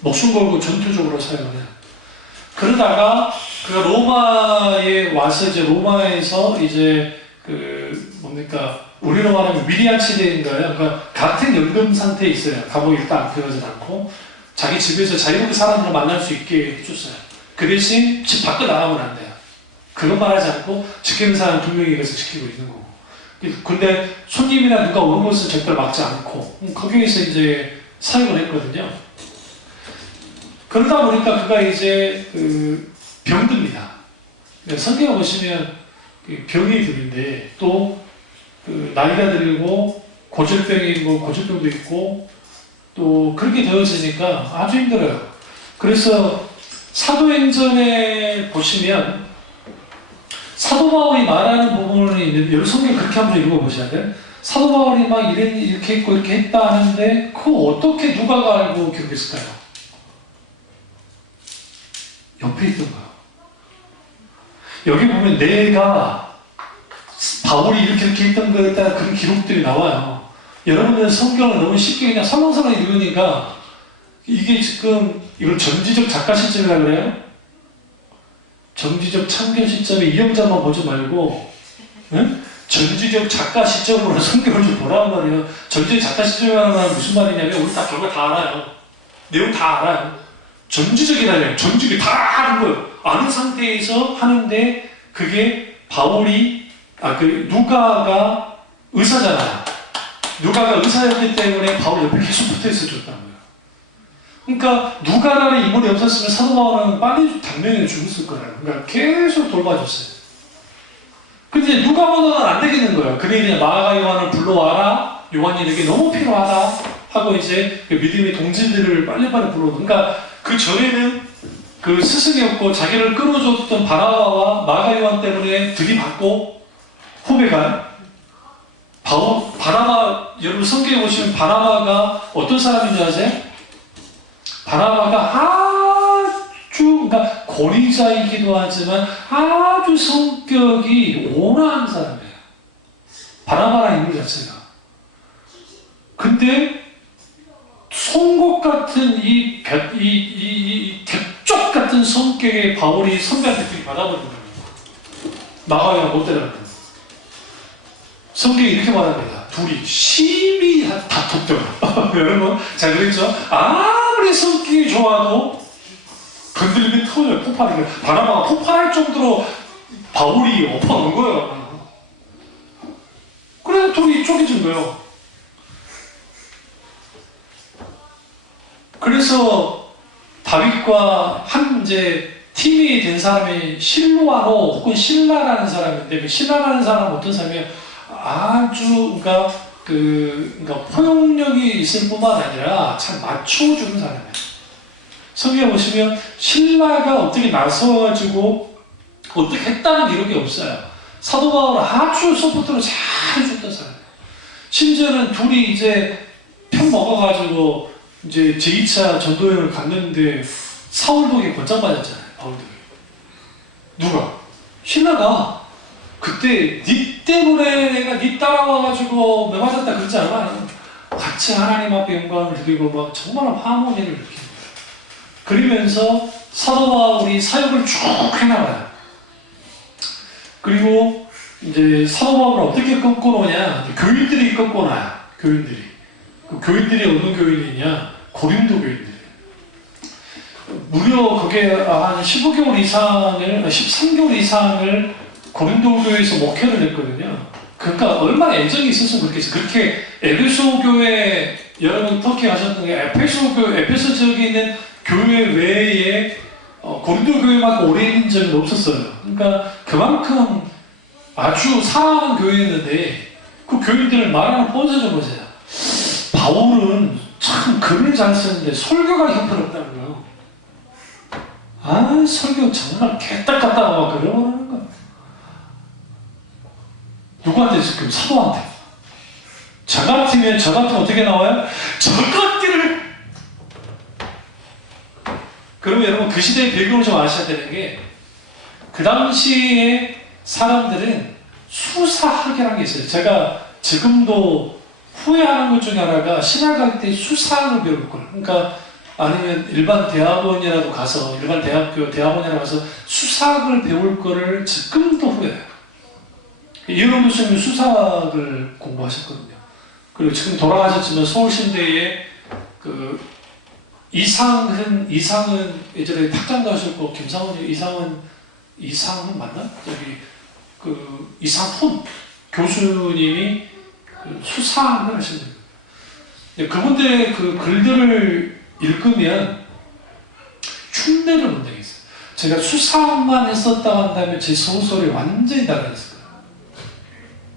목숨 걸고 전투적으로 사역을 해요. 그러다가 그 로마에 와서 이제 로마에서 이제 우리로 말하면 위리안 시대인가요? 그러니까 같은 연금 상태에 있어요. 감옥에 일단 안 들어가진 않고 자기 집에서 자유롭게 사람들을 만날 수 있게 해줬어요. 그 대신 집 밖에 나가면 안 돼요. 그건 말하지 않고 지키는 사람 2명이 가서 지키고 있는 거고. 근데 손님이나 누가 오는 것은 절대 막지 않고 거기에서 이제 사역을 했거든요. 그러다 보니까 그가 이제 병듭니다. 성경을 보시면 병이 들인데 또 나이가 들고 고질병도 있고 또 그렇게 되어지니까 아주 힘들어요. 그래서 사도행전에 보시면 사도 바울이 말하는 부분이 있는데 여러분 성경 그렇게 한번 읽어보셔야 돼요. 사도 바울이 막 이렇게 했고 이렇게 했다 하는데 그거 어떻게 누가 알고 기록했을까요? 옆에 있던 거예요. 여기 보면 내가 바울이 이렇게 했던 거에 따라 그런 기록들이 나와요. 여러분들 성경을 너무 쉽게 그냥 설렁설렁 읽으니까 이게 지금 이걸 전지적 작가 시점이라고 그래요? 정지적 참견 시점에 이영자만 보지 말고 응? 전지적 작가 시점으로 성경을 좀 보란 말이에요. 전지적 작가 시점이라는 말은 무슨 말이냐면 우리 다 결과 다 알아요. 내용 다 알아요. 전지적이라면 전지적 다 아는 거예요. 아는 상태에서 하는데 그게 바울이 누가가 의사잖아요. 누가가 의사였기 때문에 바울 옆에 계속 붙어 있어줬다는 거예요. 그러니까 누가라는 인물이 없었으면 사도 바울은 빨리 당면에 죽었을 거예요. 그러니까 계속 돌봐줬어요. 근데 누가보다는 안 되겠는 거예요. 그러니 마가 요한을 불러와라. 요한이 이렇게 너무 필요하다 하고 이제 그 믿음의 동지들을 빨리빨리 불러오고. 그러니까 그 전에는 그 스승이 없고 자기를 끌어줬던 바나바와 마가 요한 때문에 들이받고 후배가 바나바, 여러분 성경에 보시면 바나바가 어떤 사람인 줄 아세요? 바나바가 그러니까 고리자이기도 하지만 아주 성격이 온화한 사람이에요. 바나바라는 인물 자체가. 근데 송곳 같은 이 대쪽 같은 성격의 바울이 선배한테 들이받아버린 거예요. 마가야 못 데려갔다. 성경이 이렇게 말합니다. 둘이 심히 다퉜더라. 여러분, 자, 그랬죠? 아무리 성격이 좋아도 건들면 터져요. 폭발이. 바나바가 폭발할 정도로 바울이 엎어놓은 거예요. 그래서 둘이 쪼개진 거예요. 그래서 다윗과 이제 팀이 된 사람이 실로아노 혹은 신라라는 사람인데, 그 신라라는 사람은 어떤 사람이에요? 아주 그러니까 포용력이 있을 뿐만 아니라 잘 맞춰주는 사람이에요. 성경에 보시면 신라가 어떻게 나서가지고 어떻게 했다는 기록이 없어요. 사도 바울은 아주 서포트를 잘 해줬던 사람이에요. 심지어는 둘이 이제 편 먹어가지고 이제 제2차 전도여행을 갔는데 사울독에 권장받았잖아요. 바울독에. 누가? 신라가. 그때 니 때문에 내가 니 따라와가지고 매 맞았다 그러지 않아요. 같이 하나님 앞에 영광을 드리고 막 정말 하모니를 느끼는 거예요. 그러면서 사도 바울이 사역을 쭉 해나가요. 그리고 이제 사도 바울을 어떻게 꺾어놓냐? 교인들이 꺾어놔요. 교인들이. 그 교인들이 어느 교인이냐? 고린도 교인들. 무려 그게 한 15개월 이상을, 13개월 이상을 고린도 교회에서 목회를 했거든요. 그러니까 얼마나 애정이 있어서 그렇겠어요. 그렇게 에베소 교회, 여러분 터키 가셨던 게 에페소 교회, 에페소 지역에 있는 교회 외에 고린도 교회만큼 오래 있는 적은 없었어요. 그러니까 그만큼 아주 사랑하는 교회였는데 그 교인들을 말하는 뻔서 좀 보세요. 바울은 참 글을 잘 쓰는데 설교가 형편없다는 거예요. 아, 설교 정말 개딱 같다고 막 그러는 거야. 누구한테 지금? 사도한테. 저 같으면 어떻게 나와요? 저것들을. 그러면 여러분 그 시대의 배경을 좀 아셔야 되는 게, 그 당시에 사람들은 수사학이라는 게 있어요. 제가 지금도 후회하는 것 중에 하나가 신학할 때 수사학을 배울 걸. 그러니까 아니면 일반 대학원이라도 가서, 일반 대학교 대학원이라도 가서 수사학을 배울 거를 지금도 후회해요. 이현웅 교수님이 수사학을 공부하셨거든요. 그리고 지금 돌아가셨지만 서울신대에 그 이상은 예전에 탁장도 하셨고, 김상훈이 이상은 맞나? 저기 그 이상훈 교수님이 그 수사학을 하셨어요. 그분들의 그 글들을 읽으면 흉내를 못 내겠어요. 제가 수사학만 했었다 한다면 제 소설이 완전히 달라졌을 거예요.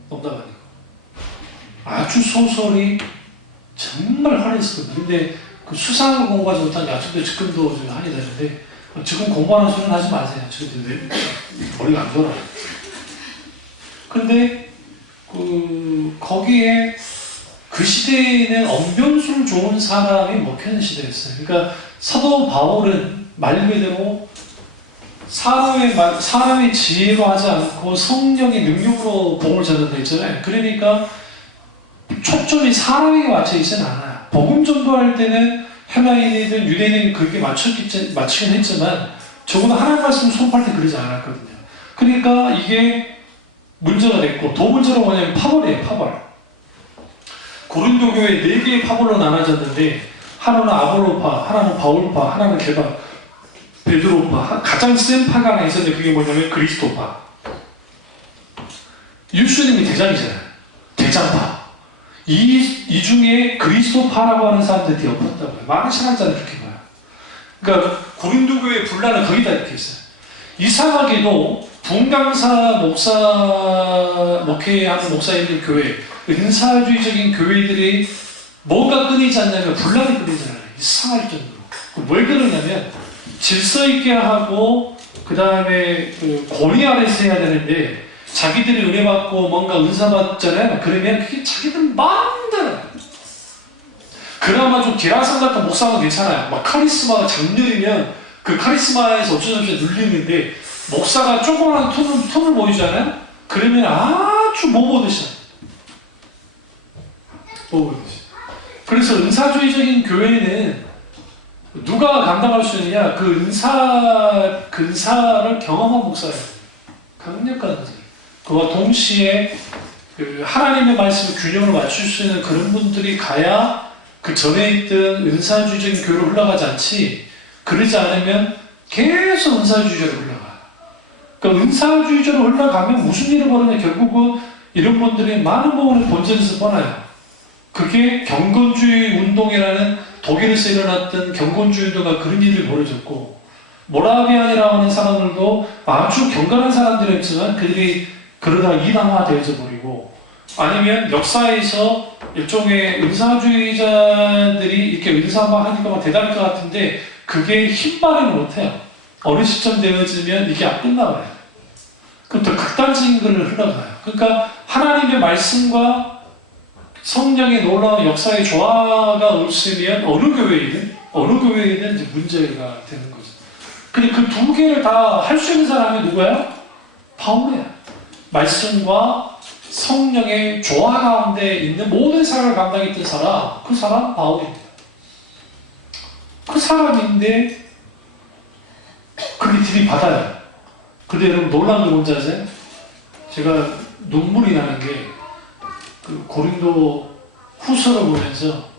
농담 아니고. 아주 소설이 정말 화려했을 거예요. 근데 그 수사학을 공부하지 못한 야초도 지금도 좀 한이 되는데, 지금 공부하는 소리는 하지 마세요. 지금 머리가 안 돌아요. 근데 거기에 그 시대에는 언변술 좋은 사람이 먹히는 시대였어요. 그러니까 사도 바울은 말 그대로 사람의 지혜로 하지 않고 성령의 능력으로 복음을 전한다 했잖아요. 그러니까 초점이 사람에게 맞춰 있지는 않아요. 복음 전도할 때는 헬라인이든 유대인이든 그렇게 맞추긴 했지만, 적어도 하나님 말씀 수업할 때 그러지 않았거든요. 그러니까 이게 문제가 됐고, 더 문제는 뭐냐면 파벌이에요. 파벌. 고린도 교회 4개의 파벌로 나눠졌는데, 하나는 아볼로파, 하나는 바울파, 하나는 베드로파, 가장 센 파가 하나 있었는데 그게 뭐냐면 그리스도파. 예수님이 대장이잖아요. 대장파. 이 중에 그리스도파라고 하는 사람들이 되게 없었다고요. 많은 신학자는 그렇게 봐요. 그러니까 고린도 교회 분란은 거의 다 이렇게 있어요. 이상하게도 분강사 목회하는 목사님들 교회, 은사주의적인 교회들이 뭐가 끊이지 않냐면 분란이 끊이지 않아요. 이상할 정도로. 왜 그러냐면 질서 있게 하고 그 다음에 권위 아래서 해야 되는데, 자기들이 은혜 받고 뭔가 은사 받잖아요. 그러면 그게 자기들 마음대로. 그나마 좀 계란상 같은 목사는 괜찮아요. 막 카리스마가 장렬이면 그 카리스마에서 어쩔 수 없이 눌리는데, 목사가 조그마한 톤을 보이잖아요. 그러면 아주 못 보듯이. 그래서 은사주의적인 교회는 누가 감당할 수 있느냐? 그 은사를 경험한 목사예요. 강력한 은사. 그와 동시에 그 하나님의 말씀의 균형을 맞출 수 있는 그런 분들이 가야 그 전에 있던 은사주의적인 교회로 흘러가지 않지, 그러지 않으면 계속 은사주의자로 흘러가요. 그러니까 은사주의자로 흘러가면 무슨 일이 벌어지냐? 결국은 이런 분들이 많은 부분을 본전에서 뻔해요. 그게 경건주의 운동이라는 독일에서 일어났던 경건주의 운동가 그런 일이 벌어졌고, 모라비안이라고 하는 사람들도 아주 경건한 사람들이었지만 그들이 그러다 이단화되어져 버리고, 아니면 역사에서 일종의 은사주의자들이 이렇게 은사만 하니까 막 대단할 것 같은데 그게 힘발휘를 못해요. 어느 시점 되어지면 이게 안 끝나가요. 그럼 더 극단적인 걸로 흘러가요. 그러니까 하나님의 말씀과 성령의 놀라운 역사의 조화가 없으면 어느 교회이든 이제 문제가 되는 거죠. 근데 그 두 개를 다 할 수 있는 사람이 누구예요? 바울이에요. 말씀과 성령의 조화 가운데 있는 모든 사람을 감당했던 사람, 그 사람 바울입니다. 그 사람인데 그게 들이받아요. 근데 여러분 놀라운 게 뭔지 아세요? 제가 눈물이 나는 게 그 고린도 후서를 보면서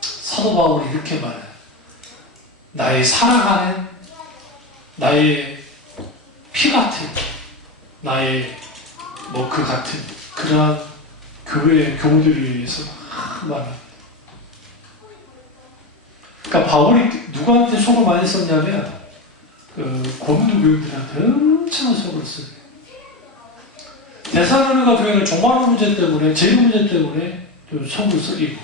사도 바울이 이렇게 말해요. 나의 사랑하는, 나의 피 같은, 나의 뭐 그 같은 그러한 교우들을 위해서 말합니다. 그러니까 바울이 누구한테 속을 많이 썼냐면 그 고린도 교인들한테 엄청난 속을 써요. 데살로니가 교회는 종말 문제 때문에, 재무 문제 때문에 좀 속을 썩이고,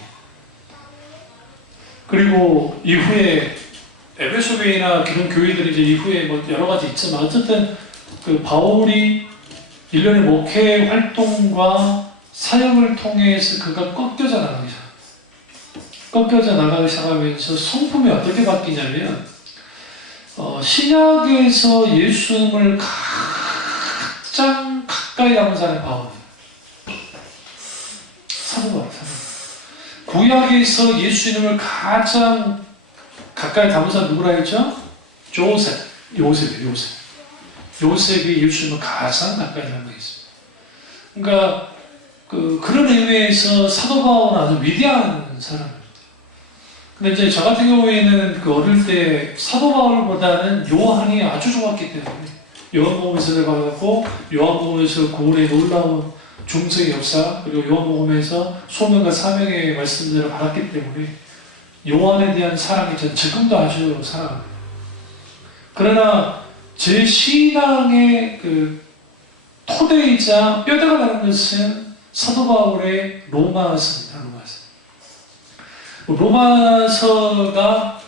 그리고 이후에 에베소 교회나 그런 교회들이 이제 이후에 뭐 여러 가지 있지만 어쨌든 그 바울이 일련의 목회 활동과 사역을 통해서 그가 꺾여져 나가기 시작하면서 성품이 어떻게 바뀌냐면 신약에서 예수님을 가장 가까이 담은 사람이 바울이에요. 사도 바울. 구약에서 예수님을 가장 가까이 담은 사람 누구라 했죠? 요셉이 예수님을 가장 가까이 담은 게 있습니다. 그러니까 그런 의미에서 사도 바울은 아주 위대한 사람입니다. 근데 이제 저 같은 경우에는 어릴 때 사도 바울보다는 요한이 아주 좋았기 때문에 요한복음에서를 받았고, 요한복음에서 구원의 놀라운 중생의 역사, 그리고 요한복음에서 소명과 사명의 말씀들을 받았기 때문에 요한에 대한 사랑이 저는 지금도 아주 사랑합니다. 그러나 제 신앙의 토대이자 뼈대가 되는 것은 사도 바울의 로마서입니다. 로마서가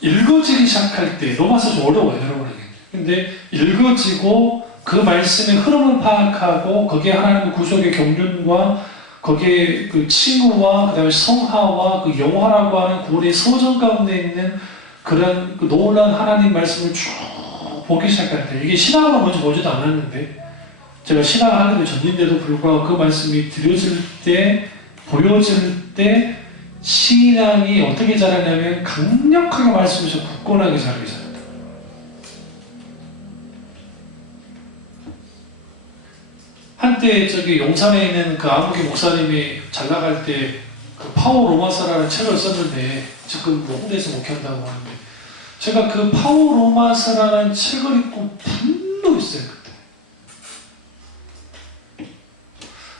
읽어지기 시작할 때, 로마서 좀 어려워요, 여러분에게. 근데 읽어지고 그 말씀의 흐름을 파악하고 거기에 하나님의 구속의 경륜과 거기에 그 칭후와 그 다음에 성화와 그 영화라고 하는 구원의 서정 가운데 있는 그런 그 놀라운 하나님 말씀을 쭉 보기 시작할 때, 이게 신학으로 먼저 보지도 않았는데 제가 신학을 하게 전인데도 불구하고 그 말씀이 드려질 때, 보여질 때 신앙이 어떻게 자라냐면 강력하게 말씀에서 굳건하게 자라게 자랍니다. 한때 용산에 있는 그 아무개 목사님이 잘 나갈 때 그 파워 로마서라는 책을 썼는데 지금 홍대에서 목회한다고 하는데, 제가 그 파워 로마서라는 책을 읽고 분노했어요 그때.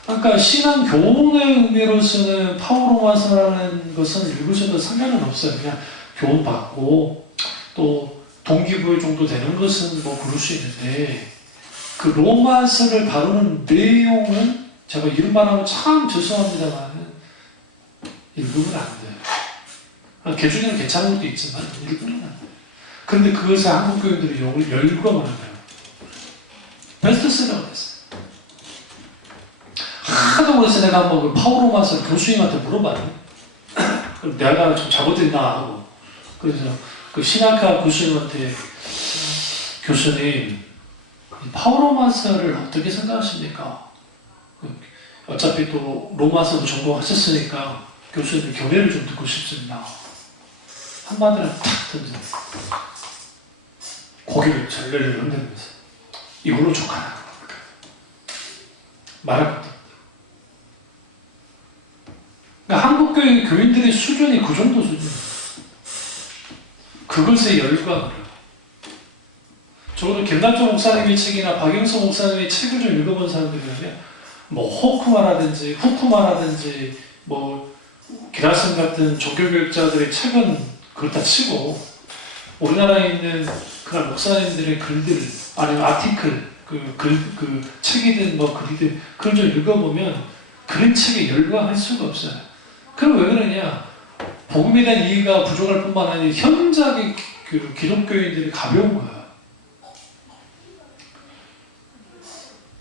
그러니까 신앙 교훈의 의미로서는 파워 로마서라는 것은 읽으셔도 상관은 없어요. 그냥 교훈 받고 또 동기부여 정도 되는 것은 뭐 그럴 수 있는데, 그 로마서를 다루는 내용은 제가 이런 말하면 참 죄송합니다만 읽으면 안 돼요. 개중에는 괜찮은 것도 있지만 읽으면 안 돼요. 그런데 그것을 한국 교인들이 열광을 하는 거예요. 베스트셀러가 됐어요. 하도 그래서 내가 한번 그 파워로마서 교수님한테 물어봤네. 그럼 내가 좀 잘못됐나 하고, 그래서 그 신학과 교수님한테 교수님, 파워로마서를 어떻게 생각하십니까? 어차피 또 로마서도 전공하셨으니까 교수님 견해를 좀 듣고 싶습니다. 한마디로 탁 던졌어요. 고개를 절레를 흔들면서 이걸로 족하나 말할 것도 없다. 그러니까 한국교회 교인들의 수준이 그 정도 수준이에요. 그것에 열광을 해요. 적어도 김남정 목사님의 책이나 박영서 목사님의 책을 좀 읽어본 사람들이라면 뭐 후쿠마라든지 뭐 기라슨 같은 종교교육자들의 책은 그렇다 치고 우리나라에 있는 그런 목사님들의 글들, 아니면 아티클, 그 책이든 뭐 글이든 그걸 좀 읽어보면 그런 책에 열광할 수가 없어요. 그럼 왜 그러냐? 복음에 대한 이해가 부족할 뿐만 아니라 현장의 그 기독교인들이 가벼운 거야.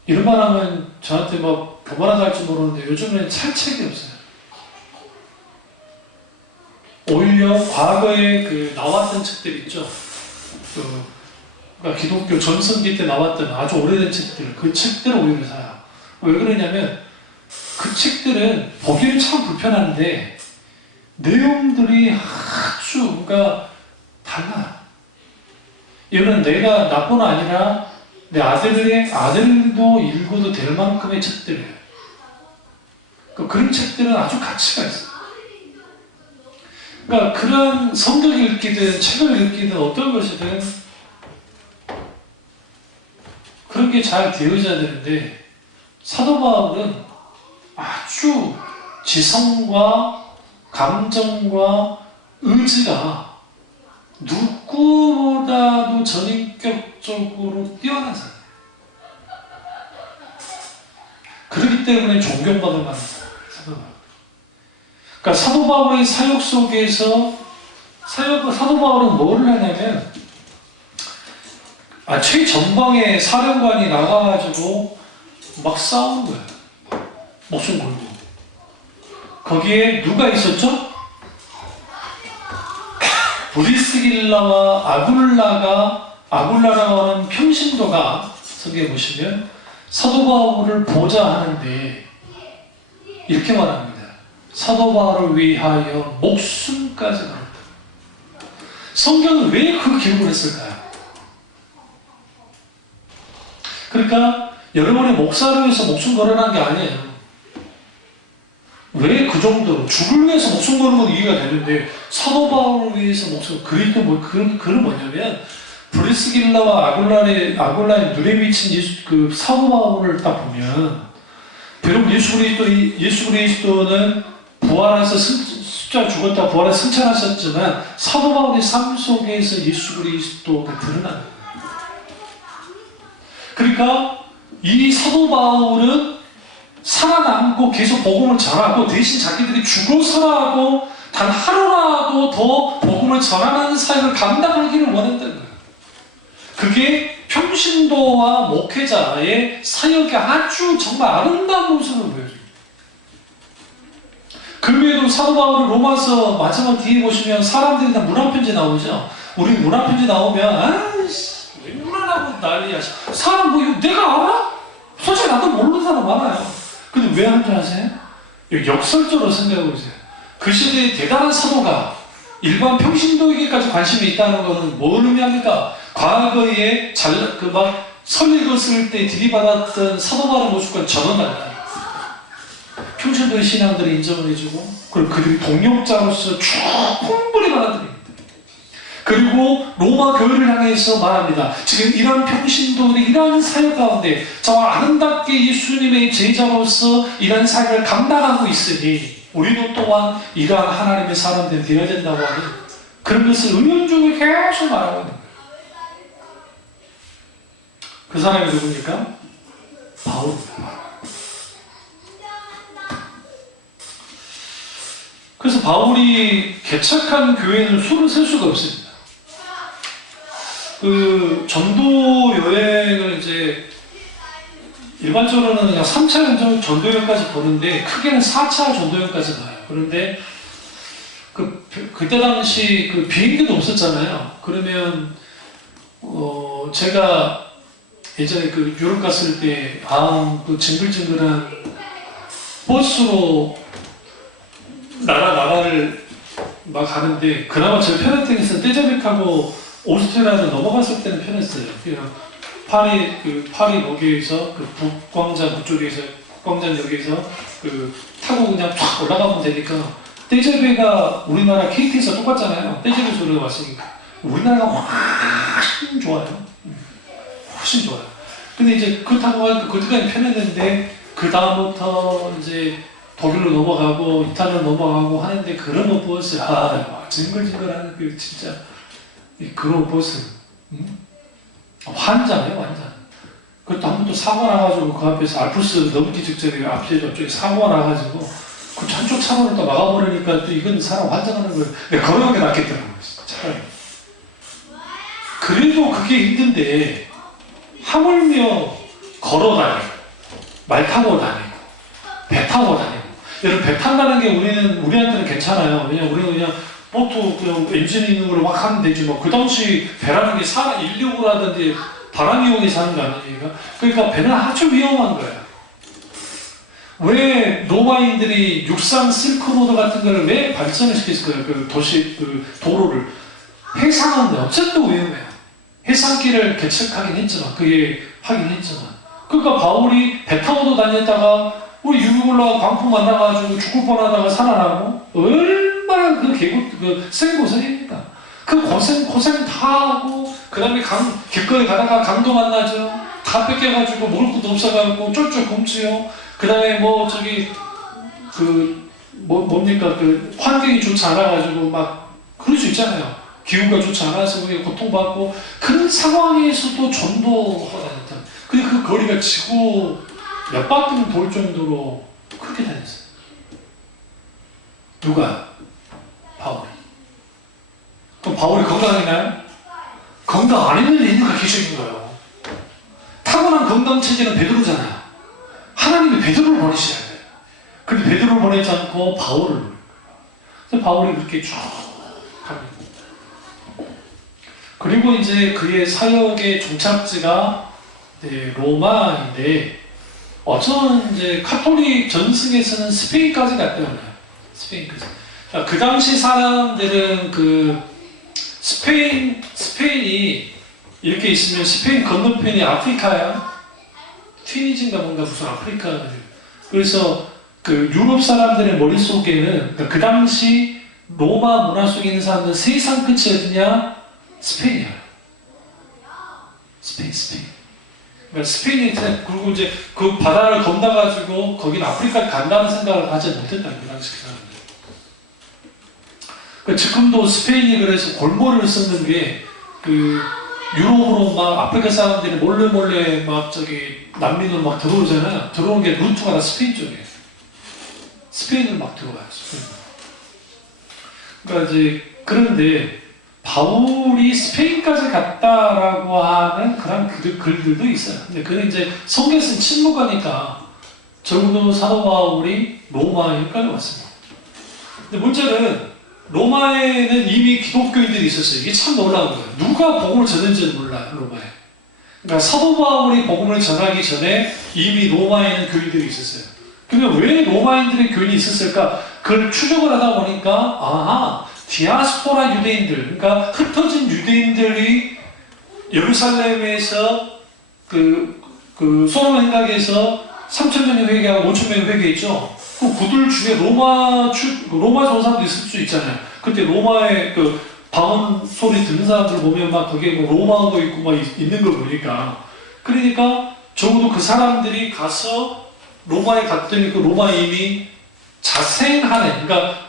이런 말 하면 저한테 막 교만하다 할지 모르는데 요즘에는 책이 없어요. 오히려 과거에 그 나왔던 책들 있죠. 그러니까 기독교 전성기 때 나왔던 아주 오래된 책들, 그 책들을 오히려 사요. 왜 그러냐면 그 책들은 보기는 참 불편한데 내용들이 아주 그러니까 달라. 이거는 내가 나뿐 아니라 내 아들도 읽어도 될 만큼의 책들이에요. 그런 책들은 아주 가치가 있어요. 그러니까 그런 성경을 읽기든 책을 읽기든 어떤 것이든 그런 게 잘 되어져야 되는데 사도 바울은 아주 지성과 감정과 의지가 누구보다도 전인격적으로 뛰어난 사람. 그렇기 때문에 존경받을 만한 사도 바울. 그러니까 사도 바울의 사역 속에서 사도 바울은 뭐를 하냐면 최전방에 사령관이 나가가지고 막 싸우는 거예요. 목숨 걸고. 거기에 누가 있었죠? 브리스길라와 아굴라라고 하는 평신도가 성경에 보시면 사도 바울을 보자 하는데 이렇게 말합니다. 사도 바울을 위하여 목숨까지 걸었다. 성경은 왜 그 기록을 했을까요? 그러니까 여러분의 목사를 위해서 목숨 걸어라는 게 아니에요. 왜 그 정도로 죽을 위해서 목숨 거는 건 이해가 되는데 사도 바울을 위해서 목숨 그러니까 그는 뭐냐면 브리스길라와 아굴라의 눈에 미친 그 사도 바울을 딱 보면 비록 예수 그리스도는 부활해서 십자가 죽었다 부활해서 승천하셨지만 사도 바울의 삶 속에서 예수 그리스도가 드러나는 거예요. 그러니까 이 사도 바울은 살아남고 계속 복음을 전하고 대신 자기들이 죽어서라도 단 하루라도 더 복음을 전하는 사역을 감당하기를 원했다는 거예요. 그게 평신도와 목회자의 사역의 아주 정말 아름다운 모습을 보여줍니다. 그 외에도 사도 바울을 로마서 마지막 뒤에 보시면 사람들이 다 문안편지 나오죠. 우리 문안편지 나오면 아이씨 왜 문안하고 난리야. 사람 뭐 이거 내가 알아? 솔직히 나도 모르는 사람 많아요. 근데 왜 하는 줄 아세요? 역설적으로 생각해 보세요. 그 시대에 대단한 사도가 일반 평신도에게까지 관심이 있다는 것은 뭘 의미합니까? 과거에 설 읽었을 때 들이받았던 사도 바울의 모습과 전혀 달라요. 평신도의 신앙들을 인정을 해주고 그리고 그들이 동역자로서 충분히 받아들입니다. 그리고 로마 교회를 향해서 말합니다. 지금 이런 평신도들이 이러한 사역 가운데 저와 아름답게 예수님의 제자로서 이러한 사역을 감당하고 있으니 우리도 또한 이러한 하나님의 사람들이 되어야 된다고 하는 그런 것을 은연중에 계속 말하고 있는 거예요. 그 사람이 누굽니까? 바울입니다. 그래서 바울이 개척한 교회는 수를 셀 수가 없습니다. 그 전도 여행을 이제 일반적으로는 그냥 3차 전도 여행까지 보는데 크게는 4차 전도 여행까지 가요. 그런데 그때 당시 그 비행기도 없었잖아요. 그러면 제가 예전에 그 유럽 갔을 때 그 징글징글한 버스로 나라를 막 가는데 그나마 제일 편했던 게 있어요. 떼자백하고 오스트리아로 넘어갔을 때는 편했어요. 그냥 파리 거기에서 그 북광장 그쪽에서 북광장역에서 타고 그냥 쫙 올라가면 되니까 떼제베가 우리나라 KT에서 똑같잖아요. 떼제베 소리가 왔으니까 우리나라가 훨씬 좋아요. 훨씬 좋아요. 근데 이제 그 타고 가니까 그때까지 편했는데 그 다음부터 이제 독일로 넘어가고 이탈리아로 넘어가고 하는데 그런 거 보았어요. 징글징글하는 그 진짜 그런 모습. 환장해요, 환장. 그것도 한 번 또 사고 나가지고 그 앞에서 알프스 넘기 직전에 앞뒤 저쪽에 사고가 나가지고 그 한쪽 차로를 또 막아버리니까 또 이건 사람 환장하는 거예요. 내가 걸어가는 게 낫겠더라고요, 차라리. 그래도 그게 힘든데 하물며 걸어 다니고 말 타고 다니고 배 타고 다니고. 여러분, 배 탄다는 게 우리한테는 괜찮아요. 왜냐면 우리는 그냥 보트 그냥 엔진 있는 걸 막 하면 되지 뭐. 그 당시 배라는 게 사람 인력으로라든지 바람 이용해 사는 거 아닙니까? 그러니까 배는 아주 위험한 거예요. 왜 로마인들이 육상 실크로드 같은 거를 왜 발전을 시켰을까요? 그 도시, 그 도로를. 해상은 어쨌든 위험해요. 해상길을 개척하긴 했지만, 그게 하긴 했지만. 그러니까 바울이 배 타고도 다녔다가 우리 유교올라 광풍 만나가지고 죽을 뻔하다가 살아나고 얼마나 그 생고생입니다. 그 고생 다 하고 그 다음에 길거리 가다가 강도 만나죠. 다 뺏겨가지고 먹을 것도 없어가지고 쫄쫄 굶지요. 그 다음에 뭡니까 환경이 좋지 않아가지고 막 그럴 수 있잖아요. 기후가 좋지 않아서 고통받고 그런 상황에서도 전도하다. 근데 그 거리가 지구 몇 바퀴를 돌 정도로 그렇게 다녔어요. 누가? 바울이. 그럼 바울이 건강했나요? 건강 안 했는데 있는가 기적인 거예요. 타고난 건강 체제는 베드로잖아요. 하나님이 베드로를 보내셔야 돼요. 근데 베드로를 보내지 않고 바울을 보내요. 그래서 바울이 그렇게 쭉 갑니다. 그리고 이제 그의 사역의 종착지가 로마인데 어쩌면 이제 카톨릭 전승에서는 스페인까지 갔대요. 스페인까지. 그 당시 사람들은 스페인이 이렇게 있으면 스페인 건너편이 아프리카야. 튀니진가 뭔가 무슨 아프리카. 그래서 그 유럽 사람들의 머릿속에는 그 당시 로마 문화 속에 있는 사람들은 세상 끝이 어디냐? 스페인이야. 스페인. 그러니까 스페인이 그리고 이제 그 바다를 건너가지고 거긴 아프리카에 간다는 생각을 하지 못했다. 그 당시 사람들. 그러니까 지금도 스페인이 그래서 골머리를 썩는 게 유럽으로 막 아프리카 사람들이 몰래 막 난민으로 막 들어오잖아요. 들어오는 게 루트가 다 스페인 쪽이에요. 스페인을 막 들어가요. 스페인. 그러니까 이제 그런데 바울이 스페인까지 갔다라고 하는 그런 글들도 있어요. 근데 그는 이제 성경에서는 침묵하니까 적어도 사도 바울이 로마에까지 왔습니다. 근데 문제는 로마에는 이미 기독교인들이 있었어요. 이게 참 놀라운 거예요. 누가 복음을 전했는지는 몰라요, 로마에. 그러니까 사도 바울이 복음을 전하기 전에 이미 로마에는 교인들이 있었어요. 그러면 왜 로마인들의 교인이 있었을까? 그걸 추적을 하다 보니까 디아스포라 유대인들, 그러니까 흩어진 유대인들이 예루살렘에서 솔로몬 행각에서 3,000명이 회개하고 5,000명이 회개했죠. 그들 중에 로마 좋은 사람도 있을 수 있잖아요. 그때 로마의 방언 소리 듣는 사람들 보면 막 거기에 로마어도 있고 막 있는 거 보니까. 그러니까 적어도 그 사람들이 가서 로마에 갔더니 그 로마 이미 자생하네. 그러니까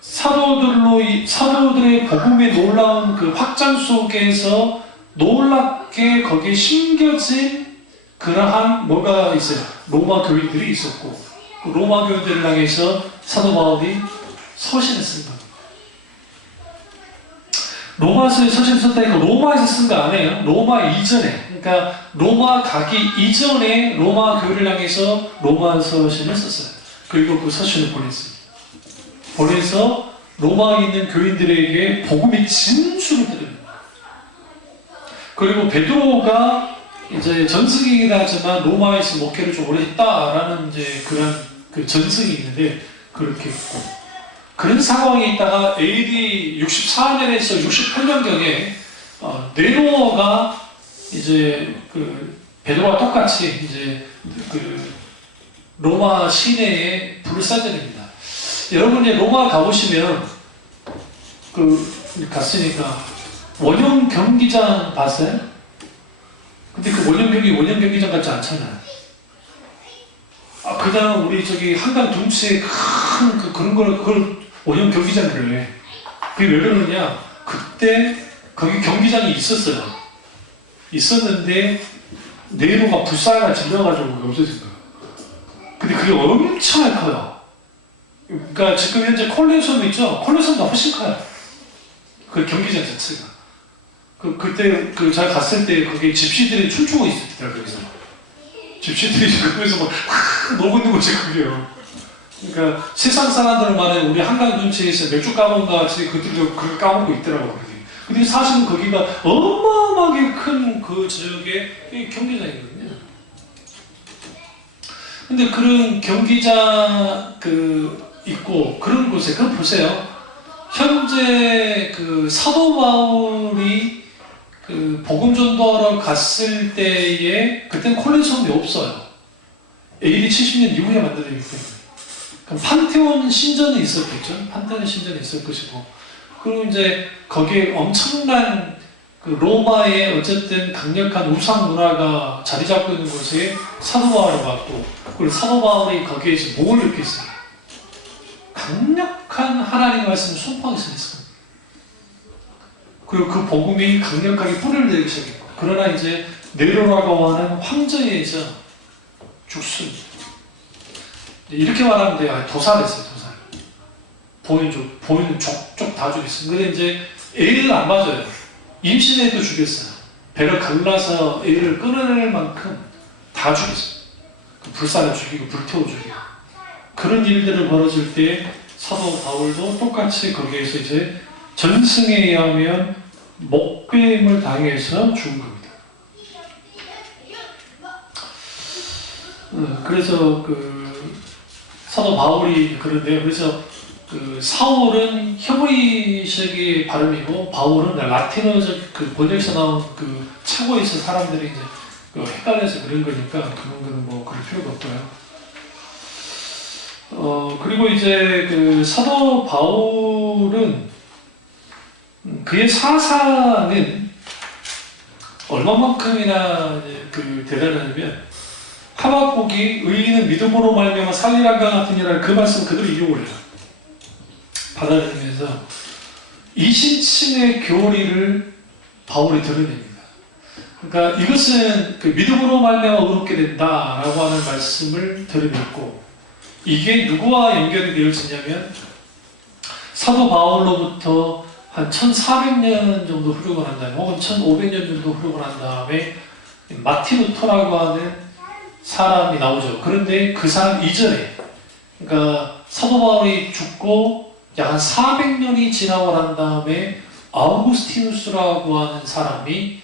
사도들의 복음의 놀라운 확장 속에서 놀랍게 거기에 심겨진 그러한 뭐가 있어요. 로마 교인들이 있었고 그 로마 교인들을 향해서 사도 바울이 서신을 쓴 겁니다. 로마서에 서신을 썼다니까 로마에서 쓴 거 아니에요. 로마 이전에. 그러니까 로마 가기 이전에 로마 교회를 향해서 로마 서신을 썼어요. 그리고 그 서신을 보냈습니다. 보내서 로마에 있는 교인들에게 복음의 진수를 드립니다. 그리고 베드로가 이제 전승이긴 하지만 로마에서 목회를 좀 오래 했다라는 이제 그런 전승이 있는데 그렇게 했고 그런 상황에 있다가 AD 64년에서 68년경에 네로가 이제 베드로와 똑같이 이제 로마 시내에 불을 쏴드립니다. 여러분이 로마 가보시면 갔으니까 원형 경기장 봤어요? 근데 그 원형 경기장 같지 않잖아요. 그냥 우리 한강 둔치에 큰 그런 걸 그걸 원형 경기장을 해. 그게 왜 그러느냐? 그때 거기 경기장이 있었어요. 있었는데 네로가 불사가 질러가지고 그게 없어진 거예요. 근데 그게 엄청 커요. 그러니까 지금 현재 콜레섬 있죠? 콜레섬보다 훨씬 커요. 그 경기장 자체가. 그때 제가 갔을 때 거기 집시들이 춤추고 있었더라고요. 거기서 집시들이 거기서 막 놀고 있는 거지 그게요. 그러니까 세상 사람들은 말해 우리 한강 근처에서 맥주 까먹는가 같이 그들도 그렇게 까먹고 있더라고요. 거기. 근데 사실은 거기가 어마어마하게 큰 그 지역의 경기장이거든요. 근데 그런 경기장 있고 그런 곳에 그럼 보세요. 현재 사도 바울이 복음 전도하러 갔을 때에 그때는 콜레세움이 없어요. AD 70년 이후에 만들어졌기 때문에. 그럼 판테온 신전이 있었겠죠. 판테온 신전이 있을 것이고. 그리고 이제 거기에 엄청난 로마의 어쨌든 강력한 우상 문화가 자리 잡고 있는 곳에 사도 바울이 왔고, 그리고 사도 바울이 거기에서 뭘 느꼈어요? 강력한 하나님의 말씀을 선포하기 시작했어요. 그리고 그 복음이 강력하게 뿌리를 내리기 시작했고, 그러나 이제 네로라고 하는 황제에 의해서 죽습니다. 이렇게 말하면 돼요. 도살했어요, 도살. 보이는 족족 다 죽였어요. 근데 이제 애를 안 맞아요. 임신해도 죽였어요. 배를 갈라서 애를 끊어낼 만큼 다 죽였어요. 불사를 죽이고 불태워 죽이고. 그런 일들을 벌어질 때 사도 바울도 똑같이 거기에서 이제 전승에 의하면 목배임을 당해서 죽은 겁니다. 그래서 사도 바울이 그런데요. 그래서 사울은 히브리식의 발음이고 바울은 라틴어적 번역에서 나온 차고에서 사람들이 이제 헷갈려서 그런 거니까 그런 거는 뭐 그럴 필요가 없고요. 그리고 이제 사도 바울은 그의 사상은 얼마만큼이나 대단하냐면 하박국이 의인은 믿음으로 말미암아 살리라가 같은 이라는 그 말씀 그대로 이용을 해요. 받아들이면서 이신층의 교리를 바울이 드러냅니다. 그러니까 이것은 믿음으로 말미암아 의롭게 된다라고 하는 말씀을 드러냈고, 이게 누구와 연결이 되어지냐면 사도 바울로부터 한 1400년 정도 흐르고 난 다음에 혹은 1500년 정도 흐르고 난 다음에 마틴 루터라고 하는 사람이 나오죠. 그런데 그 사람 이전에, 그러니까 사도 바울이 죽고 약 한 400년이 지나고 난 다음에 아우구스티누스라고 하는 사람이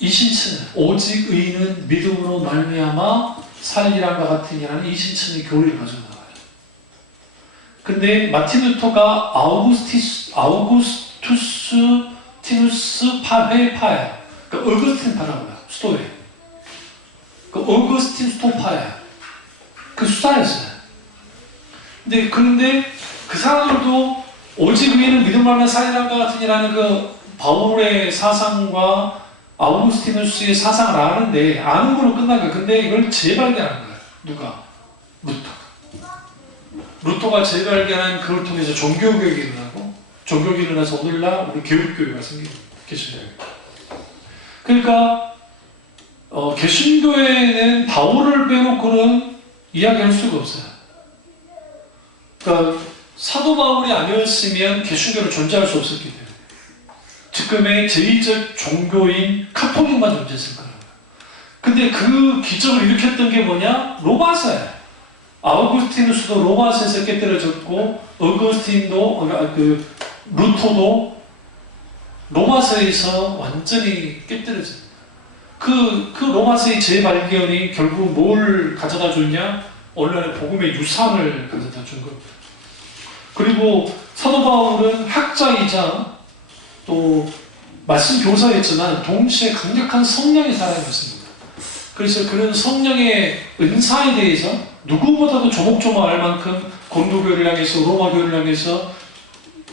이신층, 오직 의인은 믿음으로 말미암아 살리란과 같은 이라는 이신층의 교리를 가져나가요. 근데 마틴 루터가 아우구스투스 티누스 파회파야. 그러니까 어거스틴 파라고요. 수도에. 어거스틴 수도파야. 수사였어요. 그런데 그 사람들도 오직 의인은 믿음 말미암아 살리란과 같은 이라는 바울의 사상과 아우구스티누스의 사상을 아는데 아는 걸로 끝난 거예요. 근데 이걸 재발견한 거예요. 누가? 루터가 재발견한 그걸 통해서 종교교육이 일어나고, 종교교육이 일어나서 오늘날 우리 교육교회가 생기고 개신교회. 그러니까 개신교회는 바울을 빼놓고는 이야기할 수가 없어요. 그러니까 사도 바울이 아니었으면 개신교를 존재할 수 없었기 때문에 지금의 제2적 종교인 카톨릭만 존재했을 거예요. 근데 그 기적을 일으켰던 게 뭐냐? 로마서예요. 아우구스티누스도 로마서에서 깨뜨려졌고, 어거스틴도 루터도 로마서에서 완전히 깨뜨려집니다. 그 로마서의 재발견이 결국 뭘 가져다 줬냐? 오늘날의 복음의 유산을 가져다 준 겁니다. 그리고 사도 바울은 학자이자 또 말씀 교사였지만 동시에 강력한 성령의 사람이었습니다. 그래서 그런 성령의 은사에 대해서 누구보다도 조목조목할 만큼 고린도교회를 향해서 로마교회를 향해서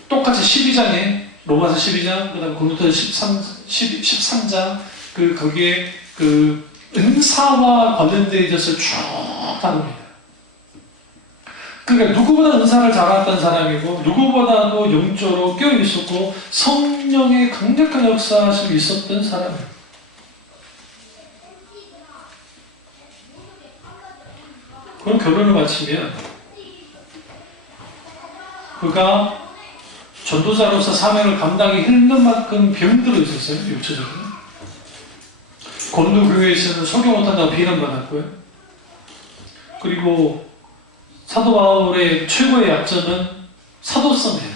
똑같이 12장에 로마서 12장 그 다음에 고린도서 13장 거기에 은사와 관련되어 있어서 쭉 다룹니다. 그러니까 누구보다 은사를 잘했던 사람이고 누구보다도 영적으로 깨어있었고 성령의 강력한 역사심이 있었던 사람이에요. 그럼 결혼을 마치면 그가 전도자로서 사명을 감당하기 힘든 만큼 병들어 있었어요. 육체적으로. 고린도 교회에서는 설교 못한다고 비난받았고요. 그리고 사도 바울의 최고의 약점은 사도성이에요.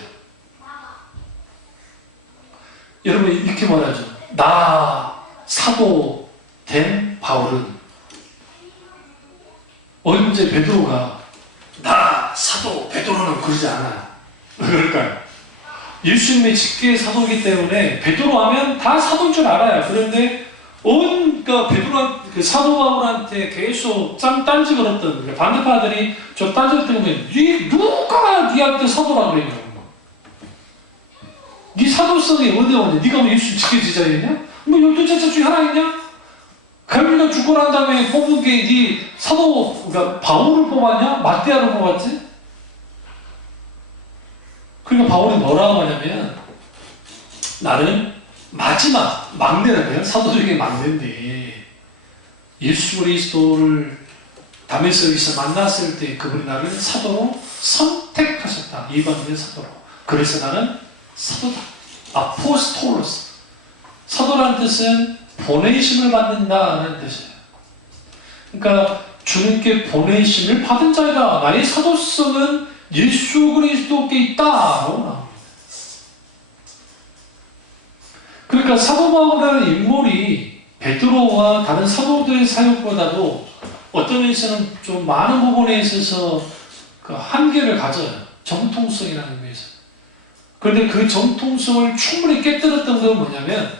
여러분 이렇게 말하죠. 나 사도 된 바울은 언제 베드로가 나 사도 베드로는 그러지 않아. 왜 그럴까요? 예수님의 직계 사도이기 때문에 베드로 하면 다 사도인 줄 알아요. 그런데 그러니까 베드로 그 사도 바울한테 계속 딴지 걸었던 반대파들이 저 딴지 때문에 누가 니한테 사도라고 그랬냐고. 네 사도성이 어디 왔냐? 네가 뭐 예수 직계 제자였냐? 뭐 12제자 중에 하나였냐? 갈릴리가 죽고 난 다음에 뽑은 게 네 사도 그러니까 바울을 뽑았냐? 마띠아를 뽑았지? 그러니까 바울이 뭐라고 하냐면 나는 마지막 막내라고요. 사도 중에 막내인데 예수 그리스도를 다메섹에서 만났을 때 그분이 나를 사도로 선택하셨다. 이방인의 사도로. 그래서 나는 사도다. 아포스톨로스. 사도라는 뜻은 보내심을 받는다는 뜻이에요. 그러니까 주님께 보내심을 받은 자이다. 나의 사도성은 예수 그리스도께 있다라고 나옵니다. 그러니까 사도 바울이라는 인물이 베드로와 다른 사도들의 사역보다도 어떤 면에서는 좀 많은 부분에 있어서 그 한계를 가져요. 정통성이라는 의미에서. 그런데 그 정통성을 충분히 깨뜨렸던 건 뭐냐면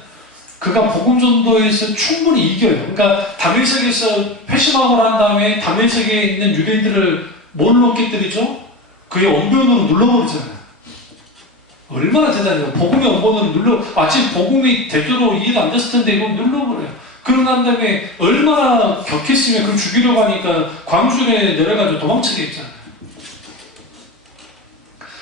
그가 복음전도에서 충분히 이겨요. 그러니까 다메섹에서 회심하고 난 다음에 다메섹에 있는 유대인들을 뭘로 깨뜨리죠? 그의 언변으로 눌러버리잖아요. 얼마나 대단해요. 복음의 언변으로 마치 복음이 제대로 이해가 안 됐을 텐데 이거 눌러버려요. 그러고 난 다음에 얼마나 격했으면 그걸 죽이려고 하니까 광주에 내려가지고 도망치게 했잖아요.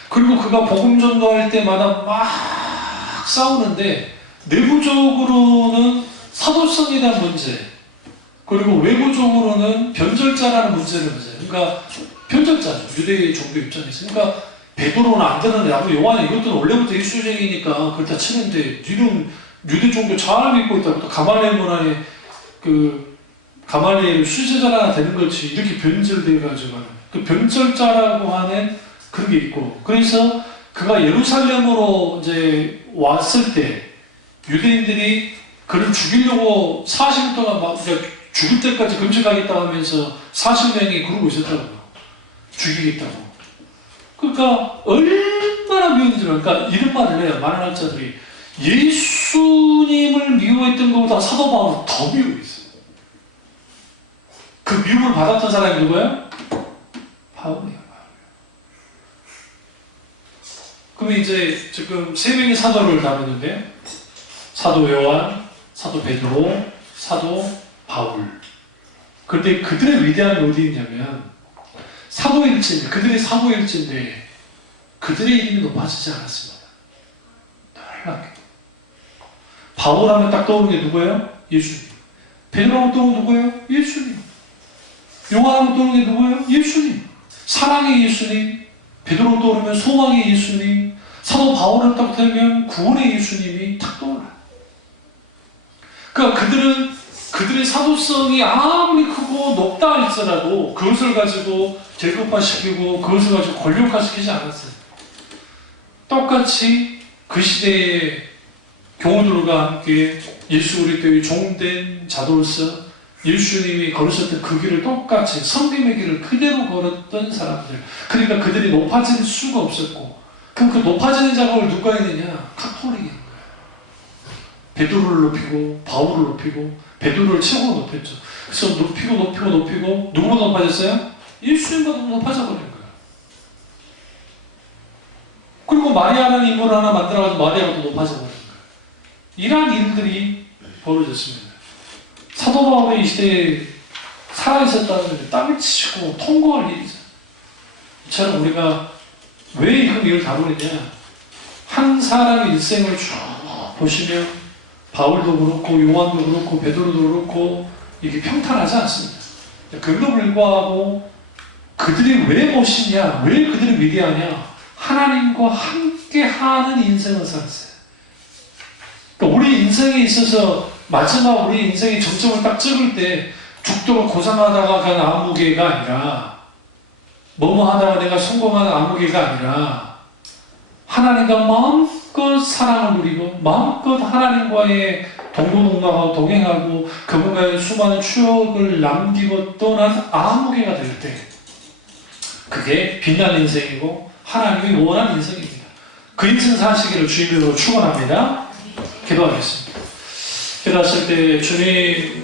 그리고 그가 복음 전도할 때마다 막 싸우는데 내부적으로는 사도성에 대한 문제, 그리고 외부적으로는 변절자라는 문제를 가져요. 그러니까 변절자죠. 유대의 종교 입장에서. 그러니까 베드로는 안 되는데 나도 요한은 이것들은 원래부터 예수쟁이니까 그렇다 치는데 니는 유대 종교 잘 믿고 있다고 또 가말리엘 문화에 그 가말리엘 수제자가 되는 거지 이렇게 변절돼가지고 그 변절자라고 하는 그런 게 있고 그래서 그가 예루살렘으로 이제 왔을 때 유대인들이 그를 죽이려고 40일 동안 막 그러니까 죽을 때까지 금식하겠다고 하면서 40명이 그러고 있었다고요. 죽이겠다고. 그러니까 얼마나 미웠는지 그러니까 이런 말을 해요. 많은 학자들이 예수님을 미워했던 것보다 사도 바울을 더 미워했어요. 그 미움을 받았던 사람이 누구예요? 바울이에요. 그러면 이제 지금 세 명의 사도를 다루는데 사도 요한, 사도 베드로, 사도 바울. 그런데 그들의 위대함이 어디 있냐면 사도일지인데 그들의 사도일지인데 그들의 이름이 높아지지 않았습니다. 놀랍게. 바울 하면 딱 떠오르는 게 누구예요? 예수님. 베드로 하면 떠오르는 게 누구예요? 예수님. 요한 하면 떠오르는 게 누구예요? 예수님. 사랑의 예수님. 베드로 떠오르면 소망의 예수님. 사도 바울을 딱 들면 구원의 예수님이 탁 떠올라요. 그러니까 그들의 사도성이 아무리 크고 높다 할지라도 그것을 가지고 계급화시키고 그것을 가지고 권력화시키지 않았어요. 똑같이 그 시대의 교우들과 함께 예수 그리스도의 종된 자도로서 예수님이 걸으셨던 그 길을 똑같이 성김의 길을 그대로 걸었던 사람들. 그러니까 그들이 높아질 수가 없었고 그럼 그 높아지는 작업을 누가 했느냐? 카톨릭이. 베드로를 높이고 바울을 높이고 베드로를 최고로 높였죠. 그래서 높이고 누구보다 높아졌어요? 예수님보다 높아져 버린 거예요. 그리고 마리아라는 인물을 하나 만들어가지고 마리아가 더 높아져 버린 거예요. 이러한 일들이 벌어졌습니다. 사도 바울이 이 시대에 살아있었다는 게 땀을 치고 통곡할 일이죠. 이처럼 우리가 왜 이걸 다루느냐? 한 사람의 일생을 쭉 보시면 바울도 그렇고 요한도 그렇고 베드로도 그렇고 이게 평탄하지 않습니다. 그럼에도 불구하고 그들이 왜 멋있냐? 왜 그들이 위대하냐? 하나님과 함께하는 인생을 살았어요. 그러니까 우리 인생에 있어서 마지막 우리 인생의 정점을 딱 찍을 때 죽도록 고생하다가 간 아무개가 아니라 뭐뭐 하다가 내가 성공하는 아무개가 아니라 하나님과 마음껏 사랑을 누리고 마음껏 하나님과의 동고동락하고 동행하고 그분과의 수많은 추억을 남기고 떠난 아무개가 될 때 그게 빛난 인생이고 하나님이 원하는 인생입니다. 그 인생 사시기를 주님으로 축원합니다. 기도하겠습니다. 기도하실 때 주님